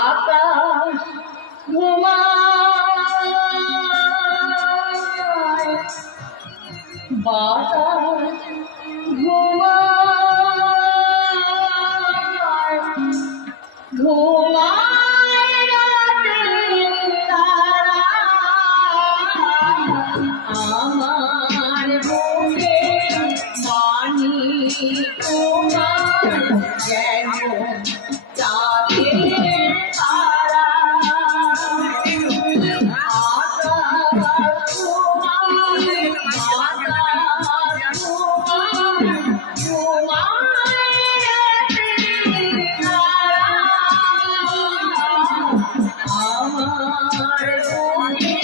আকাশ ঘুমায়, বাতাস ঘুমায়, ঘুমায় রাতের তারা আমার বুকে বাণী তোমার যেন চাঁদের তারা। আকাশ ঘুমায়, বাতাস ঘুমায়, ঘুমায় রাতের তারা আমার বুকে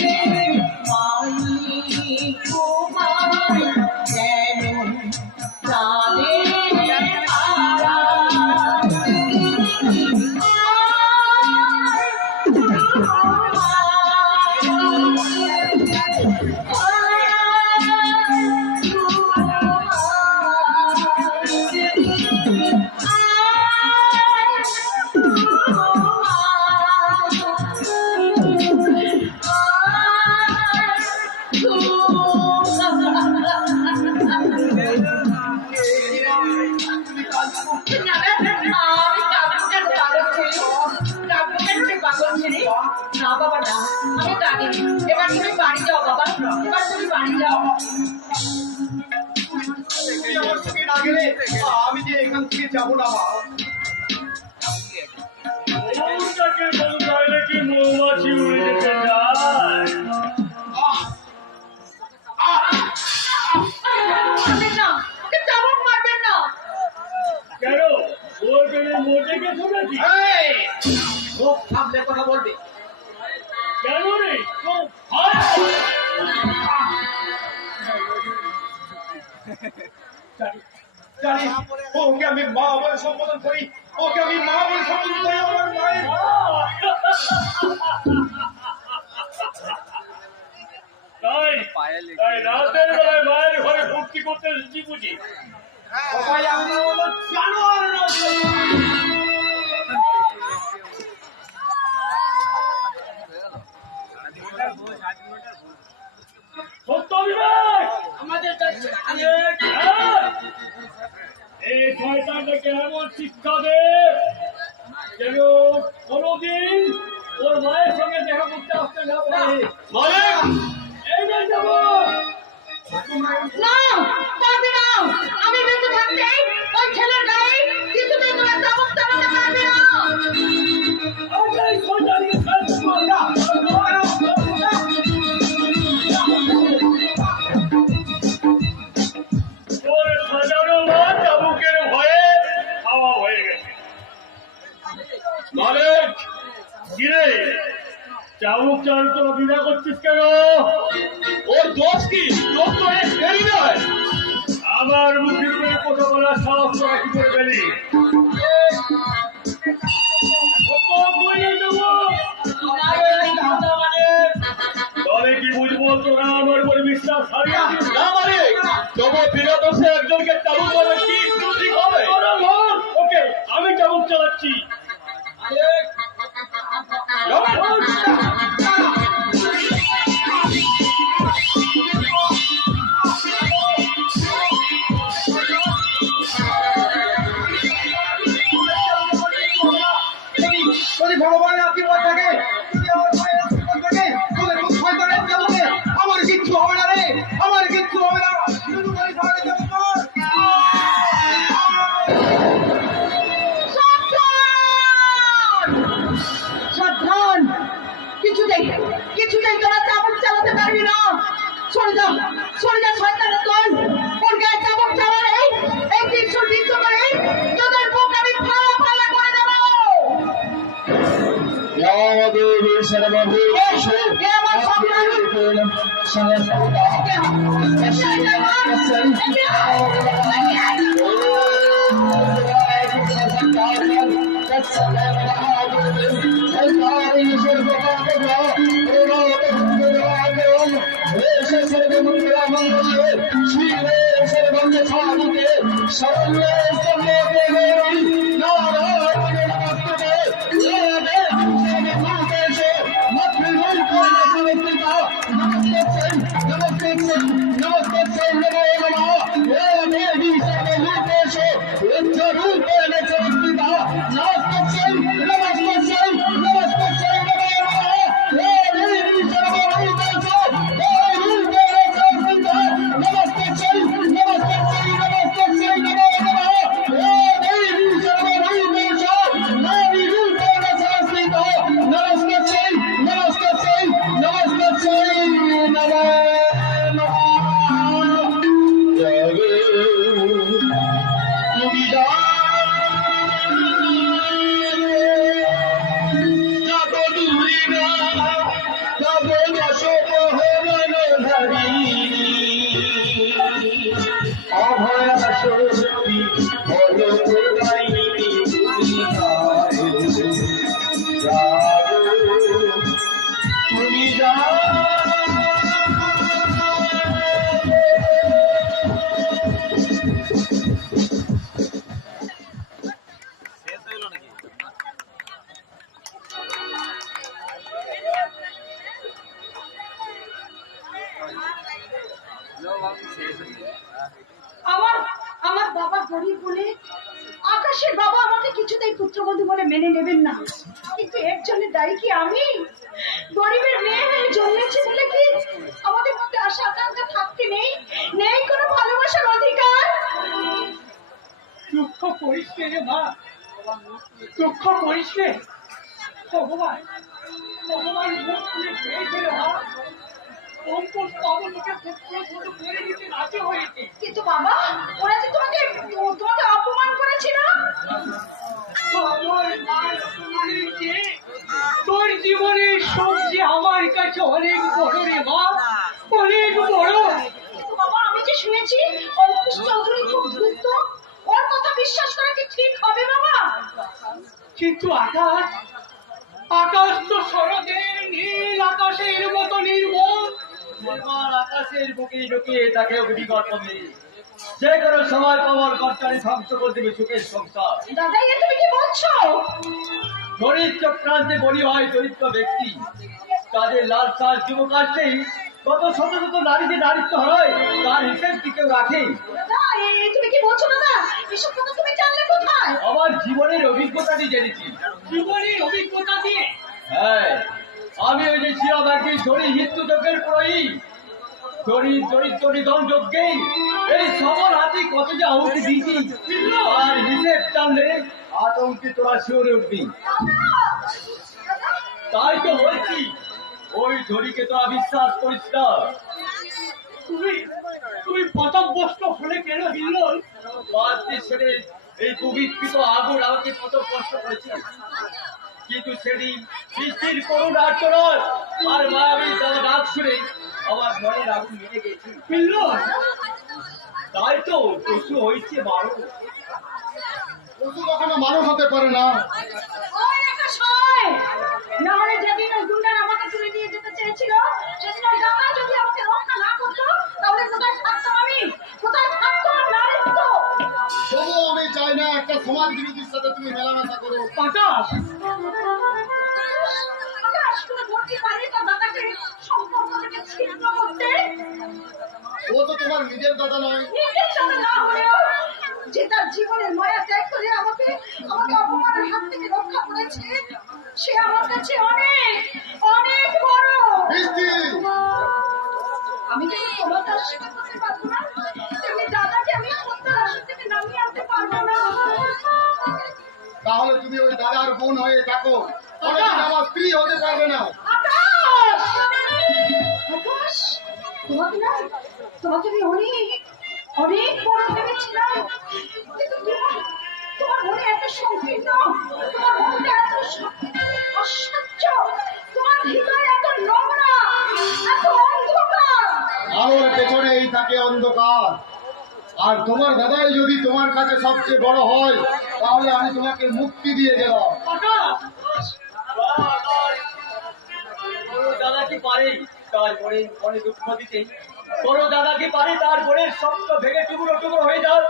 বাণী তোমার যেন চাঁদের তারা। না বাবা না, আমি কাঁদিনি। এবার তুমি বাড়ি যাও বাবা, এবার তুমি বাড়ি যাও। তুমি আমার সঙ্গে না গেলে আমি যে এখান থেকে যাবো না মা। মৌটাকে বলতে কি মৌমাছি উড়ে যেতে যায়? মারবেন না, ওকে চাবুক মারবেন না। কেন ওর পেলে মোটে গেছো নাকি? এই, মুখ সামনে কথা বলবে। কেন রে জানি ওকে আমি মা বলে সম্বোধন করি, ওকে আমি মা বলে সম্বোধন করি। আমার মায়ের তাই রাতের বেলায় মায়ের ঘরে ভর্তি করতে এসেছি বুঝি? সবাই আমরা হলো জানোয়ার না। সত্য বিবেক আমাদের কাছে এই শয়তানটাকে এমন শিক্ষা দে যেন কোনোদিন ওর মায়ের সঙ্গে দেখা করতে আসতে না পারে। মালিক এই যে যাবো। না, পারবে না। আমি বেঁচে থাকতে ওই ছেলের গায়ে কিছুতেই তোমার চাবুক চালাতে পারবে না। আগে সোজারিকে ছাড়বো না। তোর সাজানো মা চাবুকের ভয়ে খাওয়া হয়ে গেছে। মালিক কিরে চাবুক চাল তোরা বিনা করছিস কেন? ওর দোষ কি? দোষ তো অনেক দেরি নয়। আমার মুখের উপরে কথা বলার সাহস তোরা কি করে পেলি? কত বলে দেবো? তবে কি বুঝবো তোরা আমার উপর বিশ্বাস হারিয়েছিস? না মালিক, তবু বিগত সে একজনকে চালু করে কি ঠিক হবে? তোরা ধর, ওকে আমি চাবুক চালাচ্ছি। যদি ভগবানের আশীর্বাদ থাকে, যদি আমার মায়ের আশীর্বাদ থাকে, তোদের মুখ শয়তানের চাবুকে আমার কিচ্ছু হবে না রে, আমার কিচ্ছু হবে না। শুধু করে ঘরে যাবো তোর। সাবধান! কিছুতেই কিছুতেই তোরা চাবুক চালাতে পারবি না। সরে যা, সরে যা শয়তানের দল। ওর গায়ে চাবুক চালালে এই ত্রিশূল বিদ্ধ করে তোদের বুক আমি ফালা ফালা করে দেবো। দেবী সর্বভূ এ আমার সন্তান। আমার বাবা গরিব বলে আকাশের বাবা আমাকে কিছুতেই পুত্রবধূ বলে মেনে নেবেন না, কিন্তু এর জন্য দায়ী কি আমি? গরিবের মেয়ে হয়ে জন্মেছি বলে কি আমাদের মধ্যে আশা আকাঙ্ক্ষা থাকতে নেই? নেই কোনো ভালোবাসার অধিকার? দুঃখ করিস নে রে মা, দুঃখ করিস নে। ভগবান ভগবান মুখ খুলে পেয়েছিল মা, অঙ্কুশ পাবনকে পুত্রবধূ করে দিতে রাজি হয়েছে। কিন্তু বাবা ওরা যে তোমাকে অপমান করেছিল। আমার মার অপমানের চেয়ে তোর জীবনের সবজি আমার কাছে অনেক বড় রে মা, অনেক বড়। কিন্তু বাবা আমি যে শুনেছি অঙ্কুশ চৌধুরী খুব দ্রুত, ওর কথা বিশ্বাস করা কি ঠিক হবে বাবা? কিন্তু আকাশ আকাশ তো শরতের নীল আকাশের মতো নির্মল। আকাশের বুকে ঢুকিয়ে তাকে অগ্নিগর্ভ মেরে যে কোনো সময় কবর কর্তারে ধ্বংস করে দেবে সুখের সংসার। দাদা এ তুমি কি বলছো? শরীর চক্রান্তে বলি হয় দরিদ্র ব্যক্তি, তাদের লাল সাজ যুবক আসছেই কত শত শত নারীকে নারীত্ব হয়, তার হিসেব কি কেউ রাখে? দাদা এ তুমি কি বলছো দাদা? এসব কথা তুমি জানলে কোথায়? আমার জীবনের অভিজ্ঞতাটি জেনেছি। জীবনের অভিজ্ঞতা দিয়ে হ্যাঁ, আমি ওই যে ছিলাম একদিন ধরি হিন্দু যজ্ঞের প্রয়ী দড়ি যজ্ঞেই এই সবল হাতি কত যে আহুতি দিয়েছি, আর হিসেব টানলে আতঙ্কে তোরা শিওরে উঠবি। তাই তো বলছি, ওই ধরিকে তোরা বিশ্বাস করিস না। তুমি পথভ্রষ্ট হলে কেন হিল্লোল? বাদে ছেড়ে এই পবিত্রিত আগুন আমাকে কত কষ্ট করেছে, কিন্তু সেদিন বৃষ্টির করুণ আর্তনাদ আর মায়াবী ডাক শুনে আমার মনের আগুন মিটে গেছে। হিল্লোল, তাই তো পশু হয়েছে মানুষ। পশু কখনো মানুষ হতে পারে না। ওই একটা সময় না হলে যেদিন ওই গুন্ডার আমাকে তুলে নিয়ে যেতে চেয়েছিল, সেদিন ওই দাদা যদি আমাকে রক্ষা না করতো, তাহলে কোথায় থাকতাম আমি? কোথায় থাকতাম নারীত্ব? তবুও আমি চাই না একটা সমাজ বিরোধীর সাথে তুমি মেলামেশা করো। আকাশ, আকাশ, তুমি বলতে পারি তো দাদাকে সম্পর্ক থেকে ছিন্ন করতে? ও তো তোমার নিজের দাদা নয়। নিজের সাথে না হলেও যে তার জীবনের মায়া ত্যাগ করে আমাকে অপমানের হাত থেকে রক্ষা করেছে, সে আমার কাছে অনেক অনেক বড়। বৃষ্টি, আমি যদি তোমাকে অস্বীকার করতে পারবো না, তেমনি দাদাকে আমি সত্যের আসর থেকে নামিয়ে আনতে পারবো না। তাহলে তুমি ওই দাদার বোন হয়ে থাকো, অনেকদিন আমার স্ত্রী হতে পারবে না। আকাশ! আকাশ! তোমাকে আমি অনেক বড় ভেবেছিলাম, কিন্তু তোমার মনে এত সংকীর্ণ, তোমার মনটা এত অসহ্য, তোমার হৃদয় এত নোংরা, এত অন্ধকার। আলোর পেছনেই থাকে অন্ধকার। আর তোমার দাদাই যদি তোমার কাছে সবচেয়ে বড় হয়, তাহলে আমি তোমাকে মুক্তি দিয়ে গেলাম। আকাশ, বড় দাদা কি পারে তারপরে মনে দুঃখ দিতে? বড় দাদা কি পারে তারপরে স্বপ্ন ভেঙে টুকরো টুকরো হয়ে যাও?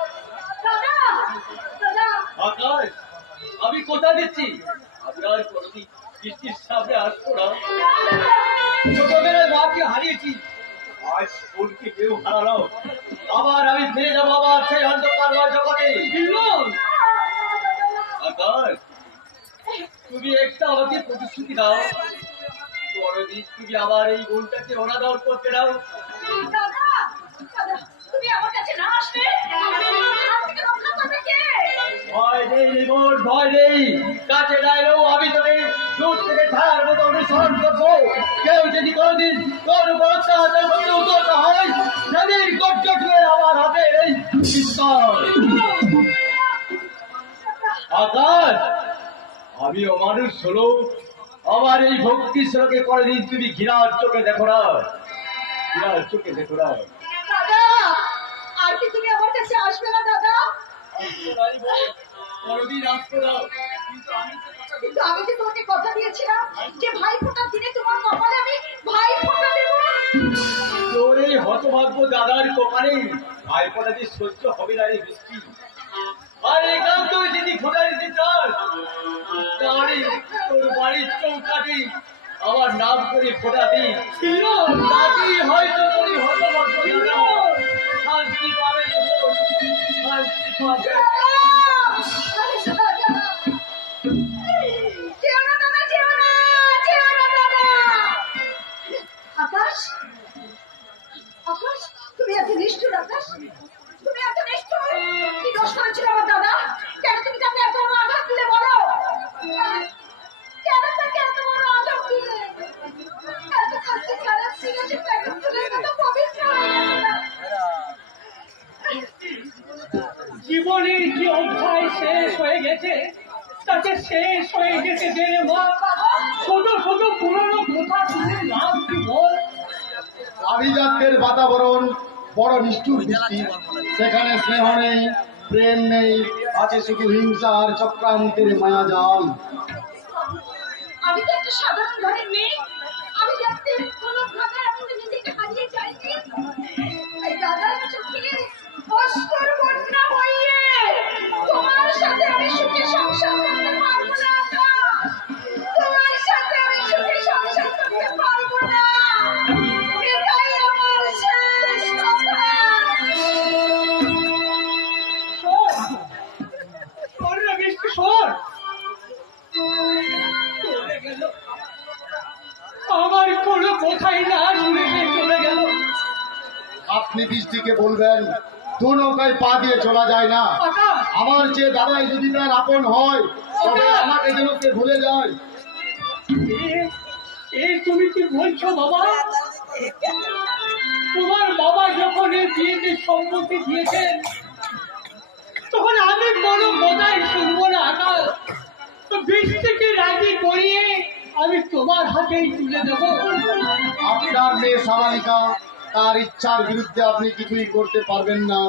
দাদা, দাদা, আকাশ, আমি কথা দিচ্ছি, আমি আর কোনোদিন বৃষ্টির সামনে আসবো না। ছোটবেলায় মাকে হারিয়েছি, আজ বোনকে কেউ হারালো, আবার আমি ফিরে যাবো আবার সেই অন্ধকারময় জগতে। হিল্লোল, আকাশ, তুমি একটা আমাকে প্রতিশ্রুতি দাও, পরদিন তুমি আবার এই বোনটাকে অনাদর করতে দাও। দাদা, দাদা, তুমি আমার কাছে না আসলে আমাকে হাত থেকে রক্ষা করবে কে? ভয় নেই রে বোন, ভয় নেই। কাছে দাঁড়ালেও আমি তোকে দূর থেকে ছায়ার মতো অনুসরণ করবো। কেউ যদি কোনোদিন তোর উপর অত্যাচার করতে উদ্যত হয়, সেদিন গর্জট হয়ে আমার হাতে এই পিস্তল। আকাশ, আমিও মানুষ হলো, আমার এই ভক্তি শ্লোকে কোনদিন তুমি ঘৃণার চোখে দেখো না, ঘৃণার চোখে দেখো না। দাদা, আর কি তুমি আমার কাছে আসবে না দাদা? কোনদিন আসবো না, কিন্তু আমি কি তোমাকে কথা দিয়েছিলাম যে ভাই ফোটার দিনে তোমার কপালে আমি ভাই ফোটা দেব? তোর এই হতভাগ্য দাদার কপালে ভাইপোটা যে সহ্য হবে না রে বৃষ্টি। আর একান্ত যদি ফোটা দিতে চাস, তাহলে তোর বাড়ির চৌকাঠে আমার নাম করে ফোটা দিই। তাতেই হয়তো তোর এই হতভাগ্য দাদা শান্তি পাবে, শান্তি পাবে। যেও না দাদা, যেও না, যেও না দাদা। আকাশ, আকাশ, তুমি এত নিষ্ঠুর আকাশ, তুমি এত নিষ্ঠুর। কি দোষ করেছিল আমার দাদা? কেন তুমি তাকে এত বড় আঘাত দিলে বলো? কেন তাকে এত বড় আঘাত দিলে? এত কাছে খারাপ ছিল যে তাকে তুলে কত পবিত্র হয়ে গেছে না? জীবনের কি অধ্যায় শেষ হয়ে গেছে, তাকে শেষ হয়ে যেতে দে রে মা। ছোট ছোট পুরনো কথা শুনে লাভ কি বল? আভিজাত্যের বাতাবরণ বড় নিষ্ঠুর বৃষ্টি। সেখানে স্নেহ নেই, প্রেম নেই, আছে শুধু হিংসা আর চক্রান্তের মায়াজাল। আমি তো একটা সাধারণ ঘরের মেয়ে, আমি যাতে কোনো ভাবে আমি তো নিজেকে হারিয়ে যাইনি। এই দাদার চোখে অস্ত্র বন্যা হইয়ে তোমার সাথে আমি সুখে সংসার করতে পারবো না আকা। তোমার সাথে আমি সুখে সংসার করতে পারবো না। এটাই আমার শেষ কথা। শোন রে বৃষ্টি, শোন। চলে গেল বৃষ্টিকে বলবেন, দু নৌকায় পা দিয়ে চলা যায় না। আকাশ আমার যে দাদাই যদি তার আপন হয়, তবে আমাকে যেন কে ভুলে যায়। এই তুমি কি বলছো বাবা? তোমার বাবা যখন এই বিয়েতে সম্মতি দিয়েছেন, তখন আমি কোনো কথাই শুনবো না আকাশ। তো বৃষ্টিকে রাজি করিয়ে আমি তোমার হাতেই তুলে দেবো। আপনার মেয়ে সামালিকা, তার ইচ্ছার বিরুদ্ধে আপনি কিছুই করতে পারবেন না।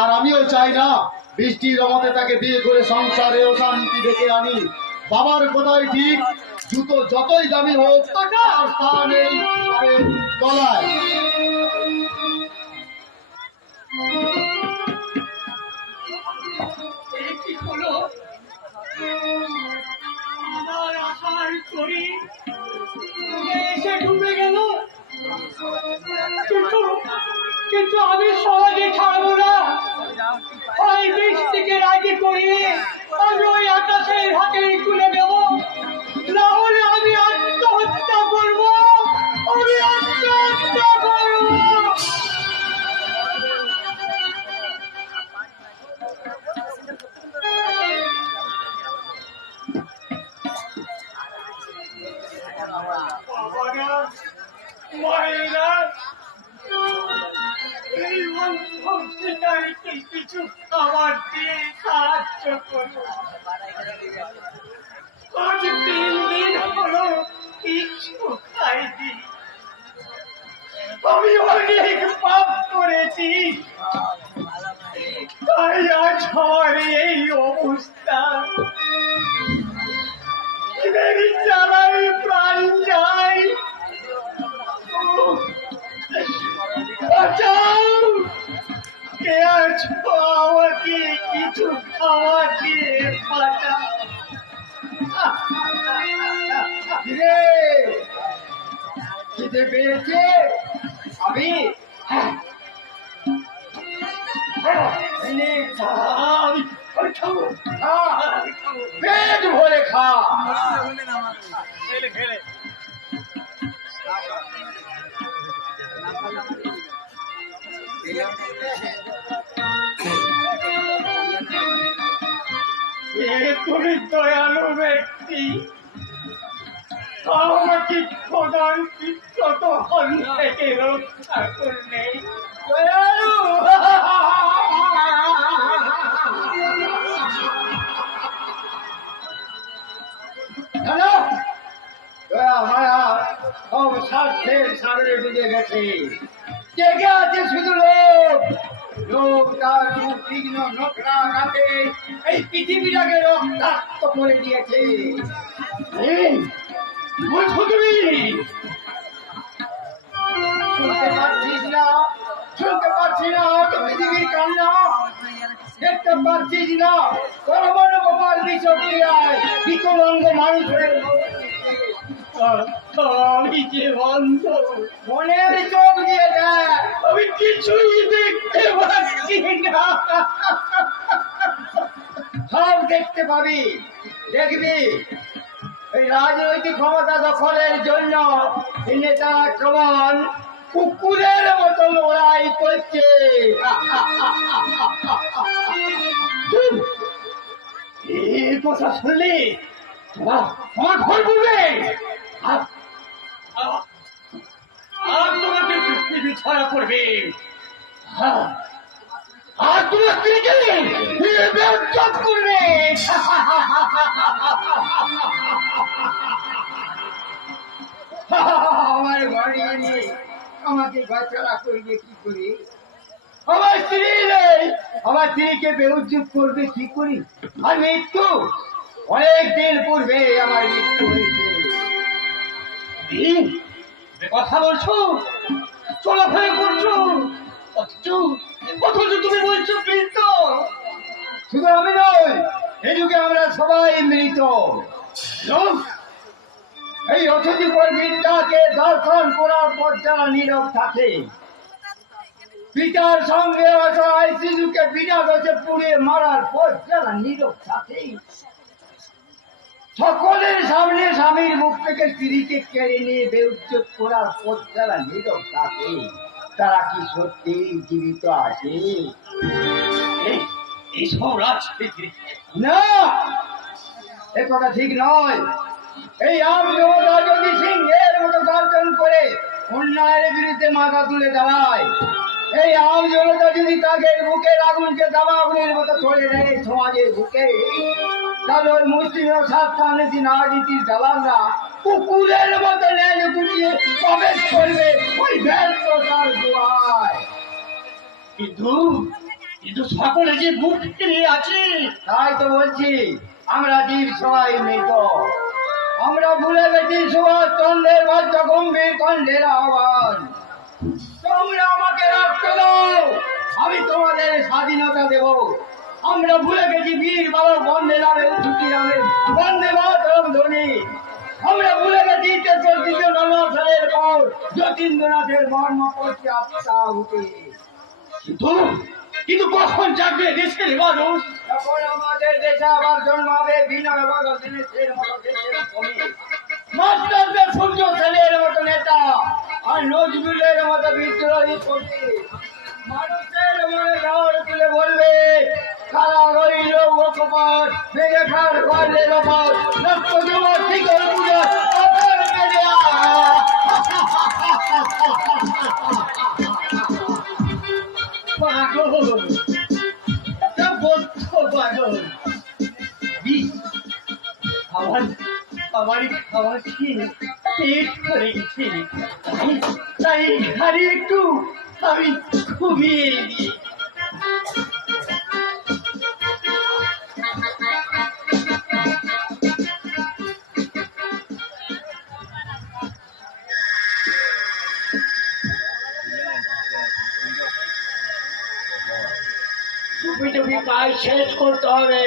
আর আমিও চাই না বৃষ্টির রমতে তাকে বিয়ে করে সংসারে অশান্তি ডেকে আনি। বাবার কথাই ঠিক, জুতো যতই দামি হোক তার স্থান এই পায়ের তলায়। এই কি হলো? আমার আশার তরি এসে ডুবে গেল। কিন্তু কিন্তু আমি সহজে ছাড়বো না। ওই বৃষ্টিকে রাজি করিয়ে আমি ওই আকাশের হাতেই তুলে দেব, না হলে আমি আত্মহত্যা করবো। আমি আত্মহত্যা করবো। বাবারা, মায়েরা, এই অন্ধকারকে কিছু খাবার দিয়ে সাহায্য করো। আজ 3 দিন হলো কিছু খাইনি। আমি অনেক পাপ করেছি, তাই আজ আমার এই অবস্থা। এদের জ্বালাই প্রাণ যায়। বাঁচাও! কে আছো? আমাকে কিছু খাওয়া দিয়ে বাঁচাও। রে, খিদে পেয়েছে? আমি পেট ভরে খা। তুমি দয়ালু ব্যক্তি, আমাকে খোদার চিত্ত থেকে রক্ষা করলে। দয়ালু! হ্যালো, দয়া মায়া সব স্বার্থের সাগরে ডুবে গেছে। জেগে আছে শুধু লোক। লোক তার তীক্ষ্ণ নোকরা কাটে এই পৃথিবীটাকে রক্তাক্ত করে দিয়েছে। বলছো তুমি? শুনতে পাচ্ছিস না? শুনতে পাচ্ছি না তো পৃথিবীর কান্না? দেখতে পাচ্ছিস না পরমাণু বোমার বিষক্রিয়ায় বিকলাঙ্গ মানুষের আমি যে অন্ধ, মনের চোখ দিয়ে দেয়। আমি কিছুই দেখতে পাচ্ছি না। সব দেখতে পাবি, দেখবি। এই রাজনৈতিক ক্ষমতা দখলের জন্য এই নেতারা কেমন কুকুরের মতো লড়াই করছে। এই কথা শুনলে আমার ঘর ডুবে। আর তোমাকে পৃথিবী ছাড়া করবে। আর তোমার স্ত্রীকে বেউজ্জত করবে। আমার ঘরে এনে আমাকে বাচ্চারা করবে কি করে? আমার স্ত্রী নেই, আমার স্ত্রীকে বেউজ্জত করবে কি করি? আর মৃত্যু অনেকদিন পূর্বে আমার মৃত্যু হয়েছে। কথা বলছো, চলাফেরা করছো, অথচ তুমি বলছো মৃত। শুধু আমি নই, এই যুগে আমরা সবাই মৃত। এই অসুচিকর বিদ্যাকে দর্শন করার পর যারা নীরব থাকে, পিতার সঙ্গে অসহায় শিশুকে বিনা দোষে পুড়িয়ে মারার পর যারা নীরব থাকে, সকলের সামনে স্বামীর মুখ থেকে স্ত্রীকে কেড়ে নিয়ে বেউজ্জত করার পর যারা নীরব থাকে, তারা কি সত্যি জীবিত আছে? এইসব না, এ কথা ঠিক নয়। এই আমজনতা যদি সিংহের মতো গর্জন করে অন্যায়ের বিরুদ্ধে মাথা তুলে দাঁড়ায়, এই আমজনতা যদি তাদের বুকের আগুনকে দাবাগুলির মতো ছড়ে দেয় সমাজের বুকে, তাহলে ওই মুসলিম ও স্বার্থানীতি রাজনীতির দালালরা কুকুরের মতো লেজ গুটিয়ে প্রবেশ করবে ওই ব্যর্থতার দুয়ায়। কিন্তু কিন্তু সকলে যে মুখ ফিরে আছে। তাই তো বলছি, আমরা জীব সবাই মৃত। আমরা ভুলে গেছি সুভাষ চন্দ্রের বদ্ধ গম্ভীর কণ্ঠের আহ্বান, তোমরা আমাকে রক্ত দাও, আমি তোমাদের স্বাধীনতা দেব। আমরা ভুলে গেছি বীর বালক বন্দে নামের ছুটি নামের বন্দে মাতরম ধ্বনি। আমরা ভুলে গেছি 63 সালের পর যতীন্দ্রনাথের মর্ম পড়ছে আত্মা উঠে। কিন্তু কখন জাগবে দেশের মানুষ? যখন আমাদের দেশে আবার জন্মাবে বিনয় বাদল দীনেশের মতো দেশের কবি, মাস্টারদের সূর্য সেনের মতো নেতা, আর নজরুলের মতো বিদ্রোহী কবি। মানুষের মনে ঝড় তুলে বলবে, কারা রইল ও কপাট, ভেঙে খার পারলের ওপর, নষ্ট যুবক শিকল পুজো অপর মেরে পাগল, তা বদ্ধ পাগল। আমার আমার খাওয়া খেয়ে পেট ভরে গেছে, তাই ঘাড়ে একটু আমি ঘুমিয়ে দিই। কাজ শেষ করতে হবে।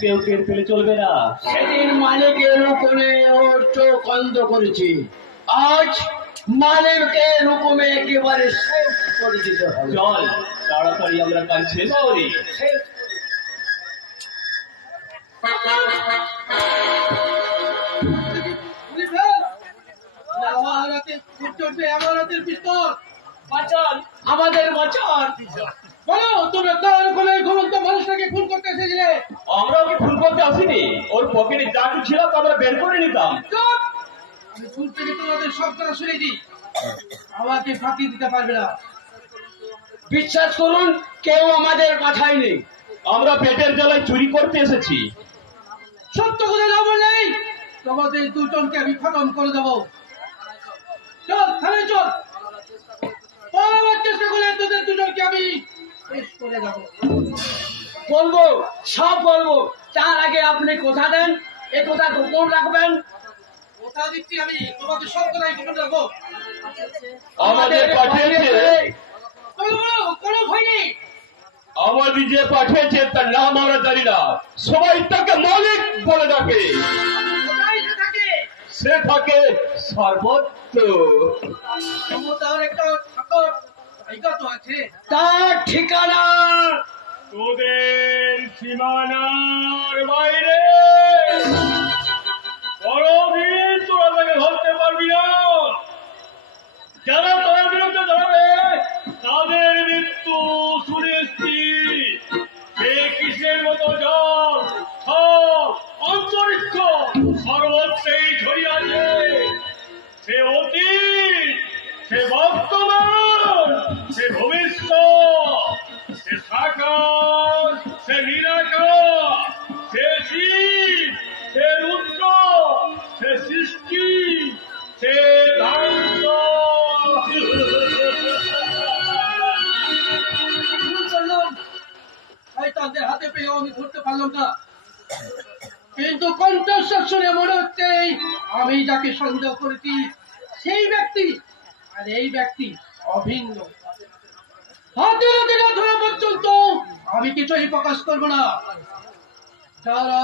কেউ টের পেলে চলবে না। সেদিন মালিকের উপরে ওর চোখ অন্ধ করেছি, আজ মালিকের হুকুমে একেবারে শেষ করে দিতে হবে। চল তাড়াতাড়ি আমরা কাজ শেষ করি। আমাদের বাঁচান। বলো, তোমরা তার ফলে ঘুমন্ত মানুষটাকে খুন করতে এসেছিলে। আমরা ওকে খুন করতে আসিনি, ওর পকেটে যা কিছু ছিল তা আমরা বের করে নিতাম। চুপ! আমি শুন থেকে তোমাদের সব কথা শুনেছি, আমাকে ফাঁকি দিতে পারবে না। বিশ্বাস করুন, কেউ আমাদের পাঠায়নি। আমরা পেটের জ্বালায় চুরি করতে এসেছি। সত্য কথা না বললেই তোমাদের দুজনকে আমি খতম করে দেবো। চল, থানায় চল। পালাবার চেষ্টা করলে তোদের দুজনকে আমি শেষ করে দেবো। বলবো, সব বলবো। তার আগে আপনি কথা দেন, এ কথা গোপন রাখবেন। কথা দিচ্ছি, আমি তোমাদের সব কথাই গোপন রাখবো। আমাদের পাঠিয়েছে, বলো বলো, কোনো ভয় নেই। আমাদের যে পাঠিয়েছে তার নাম আমরা জানি না, সবাই তাকে মালিক বলে ডাকে। কোথায় সে থাকে? সে থাকে সর্বত্র। তার একটা ঠাকুর জায়গা তো আছে। তার ঠিকানা তোদের সীমানার বাইরে। বড়দিন তোরা তাকে ধরতে পারবি না। যারা তোর বিরুদ্ধে দাঁড়াবে তাদের মৃত্যু সুনিশ্চিত। সে কিসের মতো জল, স্থল, অন্তরিক্ষ সর্বত্রেই ছড়িয়াছে। সে অতীত, সে বর্তমান, সে ভবিষ্যৎ, সে সাকার, সে নিরাকার, সে শিব, সে রুদ্র, সে সৃষ্টি, সে ধ্বংস। শয়তানদের হাতে পেয়েও আমি ধরতে পারলাম না, কিন্তু কণ্ঠস্বর শুনে মনে হচ্ছে আমি যাকে সন্দেহ করেছি সেই ব্যক্তি আর এই ব্যক্তি অভিন্ন। হাতে হাতে না ধরা পর্যন্ত আমি কিছুই প্রকাশ করব না। যারা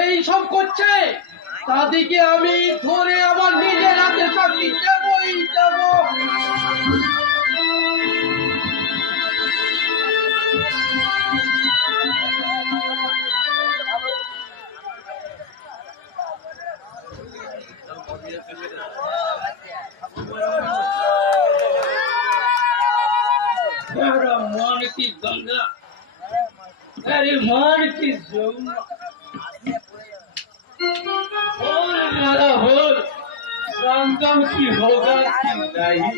এই সব করছে তাদেরকে আমি ধরে আমার নিজের হাতে শাস্তি দেবই দেব। अरे मान की गंगा, अरे मान की जमुना, बोल मेरा बोल, संगम की होगा कि नहीं?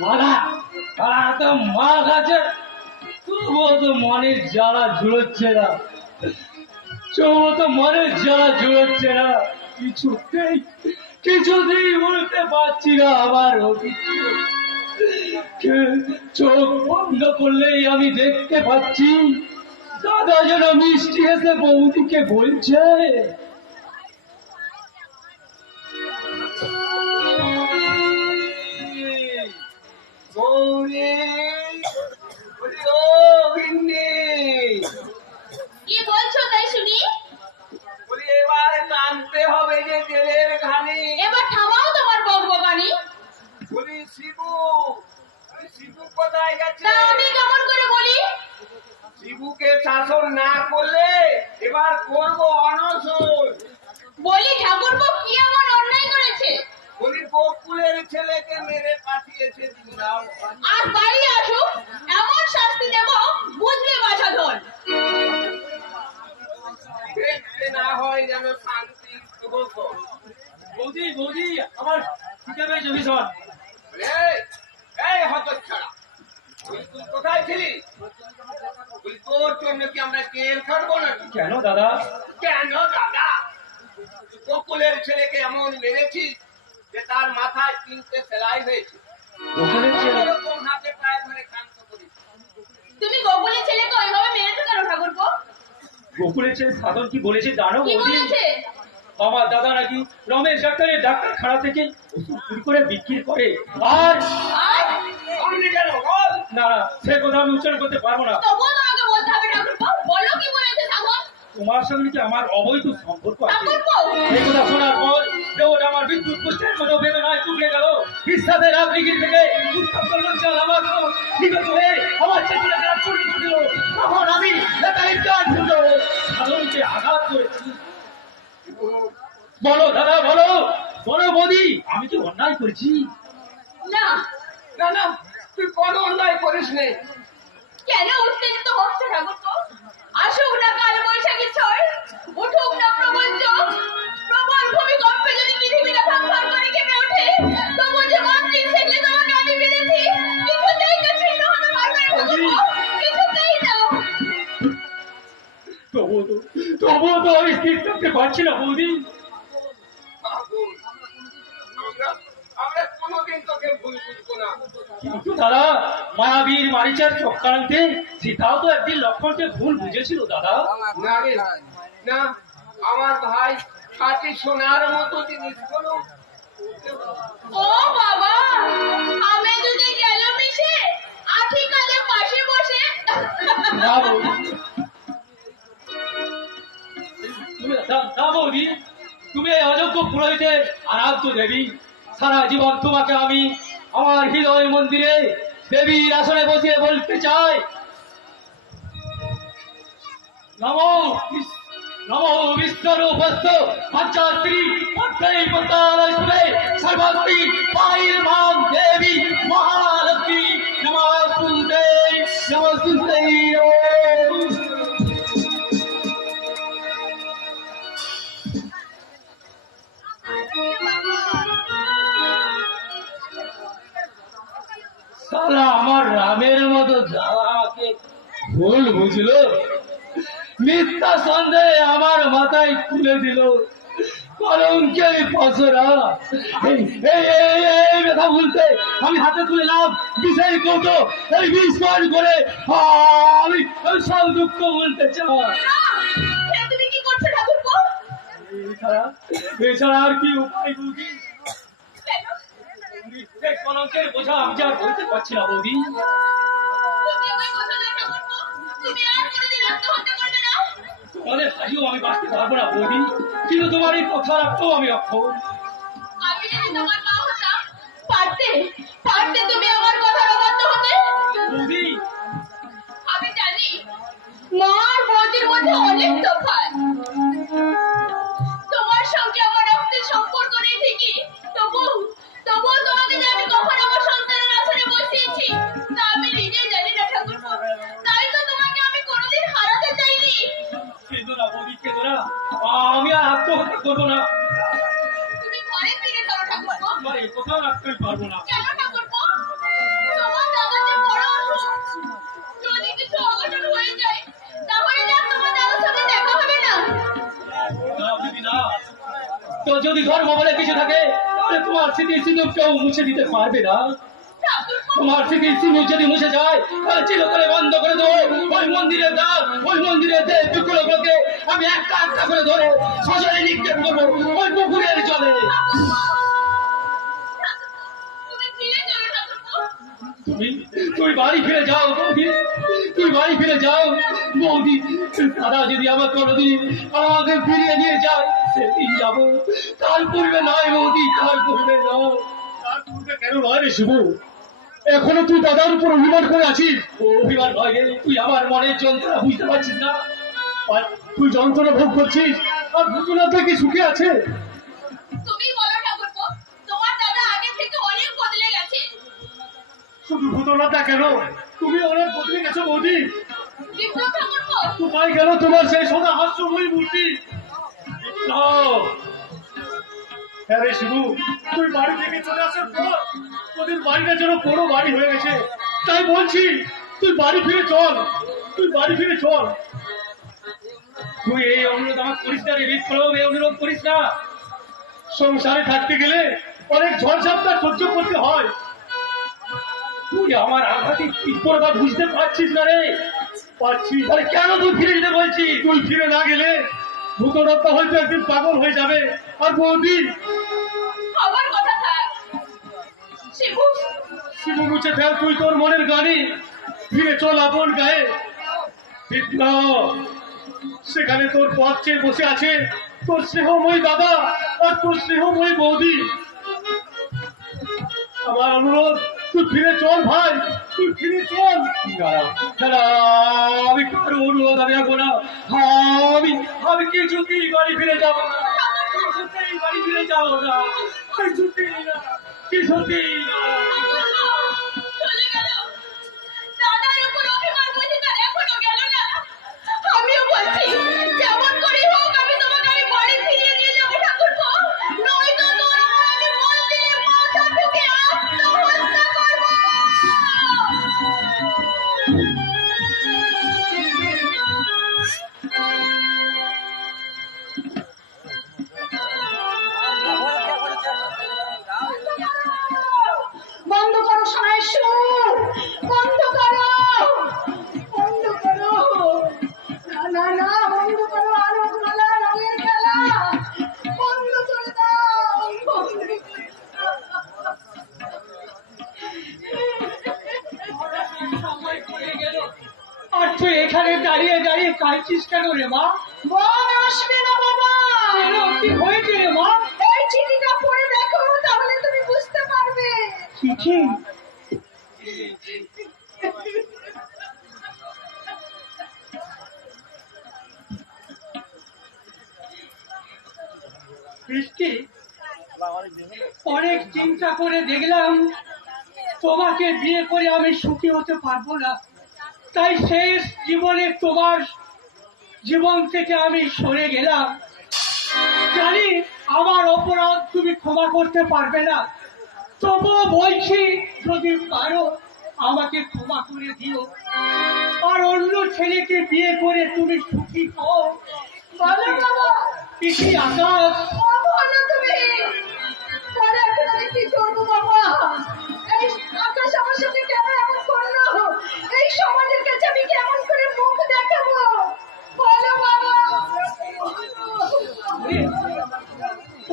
मारा তো মাছ আছে, তবুও তো মনের জ্বালা জুড়োচ্ছে না, তবুও তো মনের জ্বালা জুড়োচ্ছে না, কিছুতেই বলতে পারছি না আমার চোখ বন্ধ করলেই আমি দেখতে পাচ্ছি দাদা যেন মিষ্টি এসে বৌদিকে বলছে, গৌরী, বলি ও গিন্নি, কি বলছো তাই শুনি? বলি এবার টানতে হবে যে জেলের ঘানি। এবার থামাও তোমার বকবকানি। বলি শিবু, শিবু কোথায় গেছে? তা আমি কেমন করে বলি? শিবুকে শাসন না করলে এবার করবো অনশন। বলি ঠাকুরপো কি এমন অন্যায় করেছে? বলি বকুলের ছেলেকে মেরে পাঠিয়েছে দিনরাম। আর বাড়ি আসুক, এমন শাস্তি দেব বুঝবে বাছাধন। দেখতে না হয় যেন শান্তি দিবস। বৌদি বৌদি আমার খিদে পেয়েছে ভীষণ। এই, এই হতচ্ছাড়া, তুই কোথায় ছিলি? তুই তোর জন্য কি আমরা জেল খাটবো না? কেন দাদা? কেন দাদা? বকুলের ছেলেকে এমন মেরেছিস যে তার মাথায় 3টে সেলাই হয়েছে। বকুলের ছেলে? এরকম হাতে পায়ে ধরে কান্ত করিস। তুমি গোকুলের ছেলেকে ওইভাবে মেরেছো কেন ঠাকুরপো? বকুলের ছেলে সাধন কি বলেছে জানো কি বৌদি? বলেছে? আমার দাদা নাকি রমেশ ডাক্তারের ডাক্তারখানা থেকে ওষুধ চুরি করে বিক্রি করে, আর আর সামনে গেল বল। না না সে কথা আমি উচ্চারণ করতে পারবো না। তবুও তোমাকে বলতে হবে ঠাকুরপো। বলো কি বলেছে সাধন? তোমার সঙ্গে কি আমার অবৈধ সম্পর্ক আছে? ঠাকুরপো, এই কথা শোনার পর দেহটা আমার বিদ্যুৎ পুষ্টের মতো বেদনায় টুকরে গেল। বিশ্বাসের রাজনীতির থেকে উত্তপ্ত লজ্জাল আমার বিগত হয়ে আমার চেতনা যারা চুরি দিল, তখন আমি সাধনকে আঘাত করেছি। বলো দাদা বলো, বলো বৌদি, আমি কি অন্যায় করেছি? না না না, তুই কোনো অন্যায় করিস নে। কেন উত্তেজিত হচ্ছে ঠাকুরপো? আসুক না কাল বৈশাখী ঝড়, উঠুক না প্রবল চোখ, প্রবল ভূমিকম্পে যদি পৃথিবীটা ভাঙভাঙ করে কেঁপে ওঠে, তবু যে মাতৃক ছেলে তোমাকে আমি পেরেছি, কিছুতেই তো ছিন্ন হতে পারবে না ঠাকুরপো, কিছুতেই না। তবুও তো আমি স্থির থাকতে পারছি না বৌদি। আমরা কোনোদিন তোকে ভুল বুঝবো না। কিন্তু দাদা, মায়াবীর মারিচার চক্রান্তে সীতাও তো একদিন লক্ষ্মণকে ভুল বুঝেছিল দাদা। না রে, না, আমার ভাই খাঁটি সোনার মতো জিনিস গুলো। ও বাবা, আমি যদি গেল মিশে আঠি কালে পাশে বসে। না বৌদি, না বৌদি, তুমি এই অযোগ্য পুরোহিতের আরাধ্য দেবী। সারা জীবন তোমাকে আমি আমার হৃদয় মন্দিরে দেবীর আসনে বসিয়ে বলতে চাই, নমো নমো বিশ্বরূপস্থ পঞ্চাত্রী পদ্মৈপতালস্তে সর্বত্রী পায়ির্মাং দেবী মহালক্ষ্মী নমস্তুতে নমস্তুতে। সালা আমার রামের মতো দাদাকে ভুল বুঝলো, মিথ্যা সন্দেহে আমার মাথায় তুলে দিল কলঙ্কের পসরা। এই কথা বলতে আমি হাতে তুললাম বিষয় কৌটো, এই বিস্ফোরণ করে আমি সব দুঃখ বলতে চাই। তুমি কি করছো ঠাকুরপো? এছাড়া আর কি উপায় বৌদি? কলঙ্কের বোঝা আমি যা বলতে পারছি না বৌদি। তুমি আমায় কথা দাও ঠাকুরপো, তুমি আর কোনোদিন আত্মহত্যা করবে না। তোমাদের হারিয়েও আমি বাঁচতে পারবো না বৌদি, কিন্তু তোমার এই কথা রাখতেও আমি অক্ষম। আমি যদি তোমার মা হতাম, পারতে পারতে তুমি আমার কথার অবাধ্য হতে। বৌদি আমি জানি মা আর বৌদির মধ্যে অনেক তফাৎ। তোমার সঙ্গে আমার রক্তের সম্পর্ক নেই ঠিকই, তবুও তোমাকে যে আমি কখনো করবো না। তুমি ঘরে ফিরে চলো ঠাকুরপো। তোমার এই কোথাও রাখতে আমি পারবো না। কেন ঠাকুরপো? তোমার দাদা যে বড় অসুখ। যদি কিছু অঘটন হয়ে যায় তাহলে যে আর তোমার দাদার সাথে দেখা হবে না। না দিদি না, তো যদি ধর্ম বলে কিছু থাকে তাহলে তোমার স্মৃতির সিঁদুর কেউ মুছে দিতে পারবে না। ঠাকুরপো, তোমার স্মৃতির সিঁদুর যদি মুছে যায় তাহলে চিরতরে বন্ধ করে দেবো ওই মন্দিরের দ্বার, ওই মন্দিরের দেবগুলোকে আমি একটা একটা করে ধরে সজলে নিক্ষেপ করবো ওই পুকুরের জলে। তুমি ফিরে চলো ঠাকুরপো। তুই বাড়ি ফিরে যাও বৌদি, তুই বাড়ি ফিরে যাও বৌদি। দাদা যদি আমার কোনোদিন আমাকে ফিরিয়ে নিয়ে যায় সেদিন যাবো, কাল পূর্বে নয় বৌদি, কাল পূর্বে নয়। তার পূর্বে কেন নয় রে শিবু? এখনো তুই দাদার উপর অভিমান করে আছিস? ও অভিমান নয় রে, তুই আমার মনের যন্ত্রণা বুঝতে পারছিস না। আর তুই যন্ত্রণা ভোগ করছিস আর ভূতনাথ কি সুখে আছে? তুমি বলো ঠাকুরপো, তোমার দাদা আগে থেকে অনেক বদলে গেছে। শুধু ভূতনাথ কেন, তুমি অনেক বদলে গেছো বৌদি। বিপ্লব ঠাকুরপো, কোথায় গেল তোমার সেই সোনা হাস্যময়ী মূর্তি? হ্যাঁ রে শিবু, তুই বাড়ি থেকে চলে আসার পর তোদের বাড়িটা যেন বড় বাড়ি হয়ে গেছে। তাই বলছি তুই বাড়ি ফিরে চল, তুই বাড়ি ফিরে চল। তুই এই অনুরোধ আমার করিস না রে বিপ্লব, এই অনুরোধ করিস না। সংসারে থাকতে গেলে অনেক ঝড়ঝাপটা সহ্য করতে হয়। তুই আমার আঘাতে তীব্রতা বুঝতে পারছিস না রে। পাচ্ছি, তাহলে কেন তুই ফিরে যেতে বলছিস? তুই ফিরে না গেলে ভূতনাথটা হয়তো একদিন পাগল হয়ে যাবে। আর বৌদি, আমার কথা থাক। শিবু, শিবু মুছে ফেল তুই তোর মনের গানে, ফিরে চল আপন গায়ে। বিপ্লব, সেখানে তোর পথ চেয়ে বসে আছে তোর স্নেহময়ী দাদা আর তোর স্নেহময়ী বৌদি। আমার অনুরোধ তুই ফিরে চল ভাই, তুই ফিরে চল। আমি কারো অনুরোধ আমি রাখবো না। আমি কিছুতেই বাড়ি ফিরে যাবো না, কিছুতেই বাড়ি ফিরে যাবো না, কিছুতেই না, কিছুতেই না। চলে গেল। দাদার উপর অভিমান বুঝি তার এখনো গেল না। আমিও বলছি, যেমন করে হোক আমি তোমাকে আমি বাড়ি ফিরিয়ে নিয়ে যাবো ঠাকুরপো। নয়তো তোর উপর আমি মন্দিরে মাথা ঠুকে আত্মহত্যা করবো। বন্ধ করো সোনার সুর, বন্ধ করো, বন্ধ করো, না না না, বন্ধ করো। আলোক মালা রঙের খেলা বন্ধ করে দাও, বন্ধ করে সময় পড়ে গেল। আর তুই এখানে দাঁড়িয়ে দাঁড়িয়ে কাঁদছিস কেন রে মা? মন আসবে না বাবা। কেন, কি হয়েছে রে মা? এই চিঠিটা পড়ে দেখো, তাহলে তুমি বুঝতে পারবে। চিঠি? বৃষ্টি, অনেক চিন্তা করে দেখলাম তোমাকে বিয়ে করে আমি সুখী হতে পারবো না। তাই শেষ জীবনে তোমার জীবন থেকে আমি সরে গেলাম। জানি আমার অপরাধ তুমি ক্ষমা করতে পারবে না, তবুও বলছি যদি পারো আমাকে ক্ষমা করে দিও। আর অন্য ছেলেকে বিয়ে করে তুমি সুখী হও। বলো বাবা, পিসি আকাশ, বলো তুমি, বলো এখন আমি কি করবো বাবা? এই আকাশ আমার সাথে কেন এমন করলো? এই সমাজের কাছে আমি কেমন করে মুখ দেখাবো? বলো বাবা।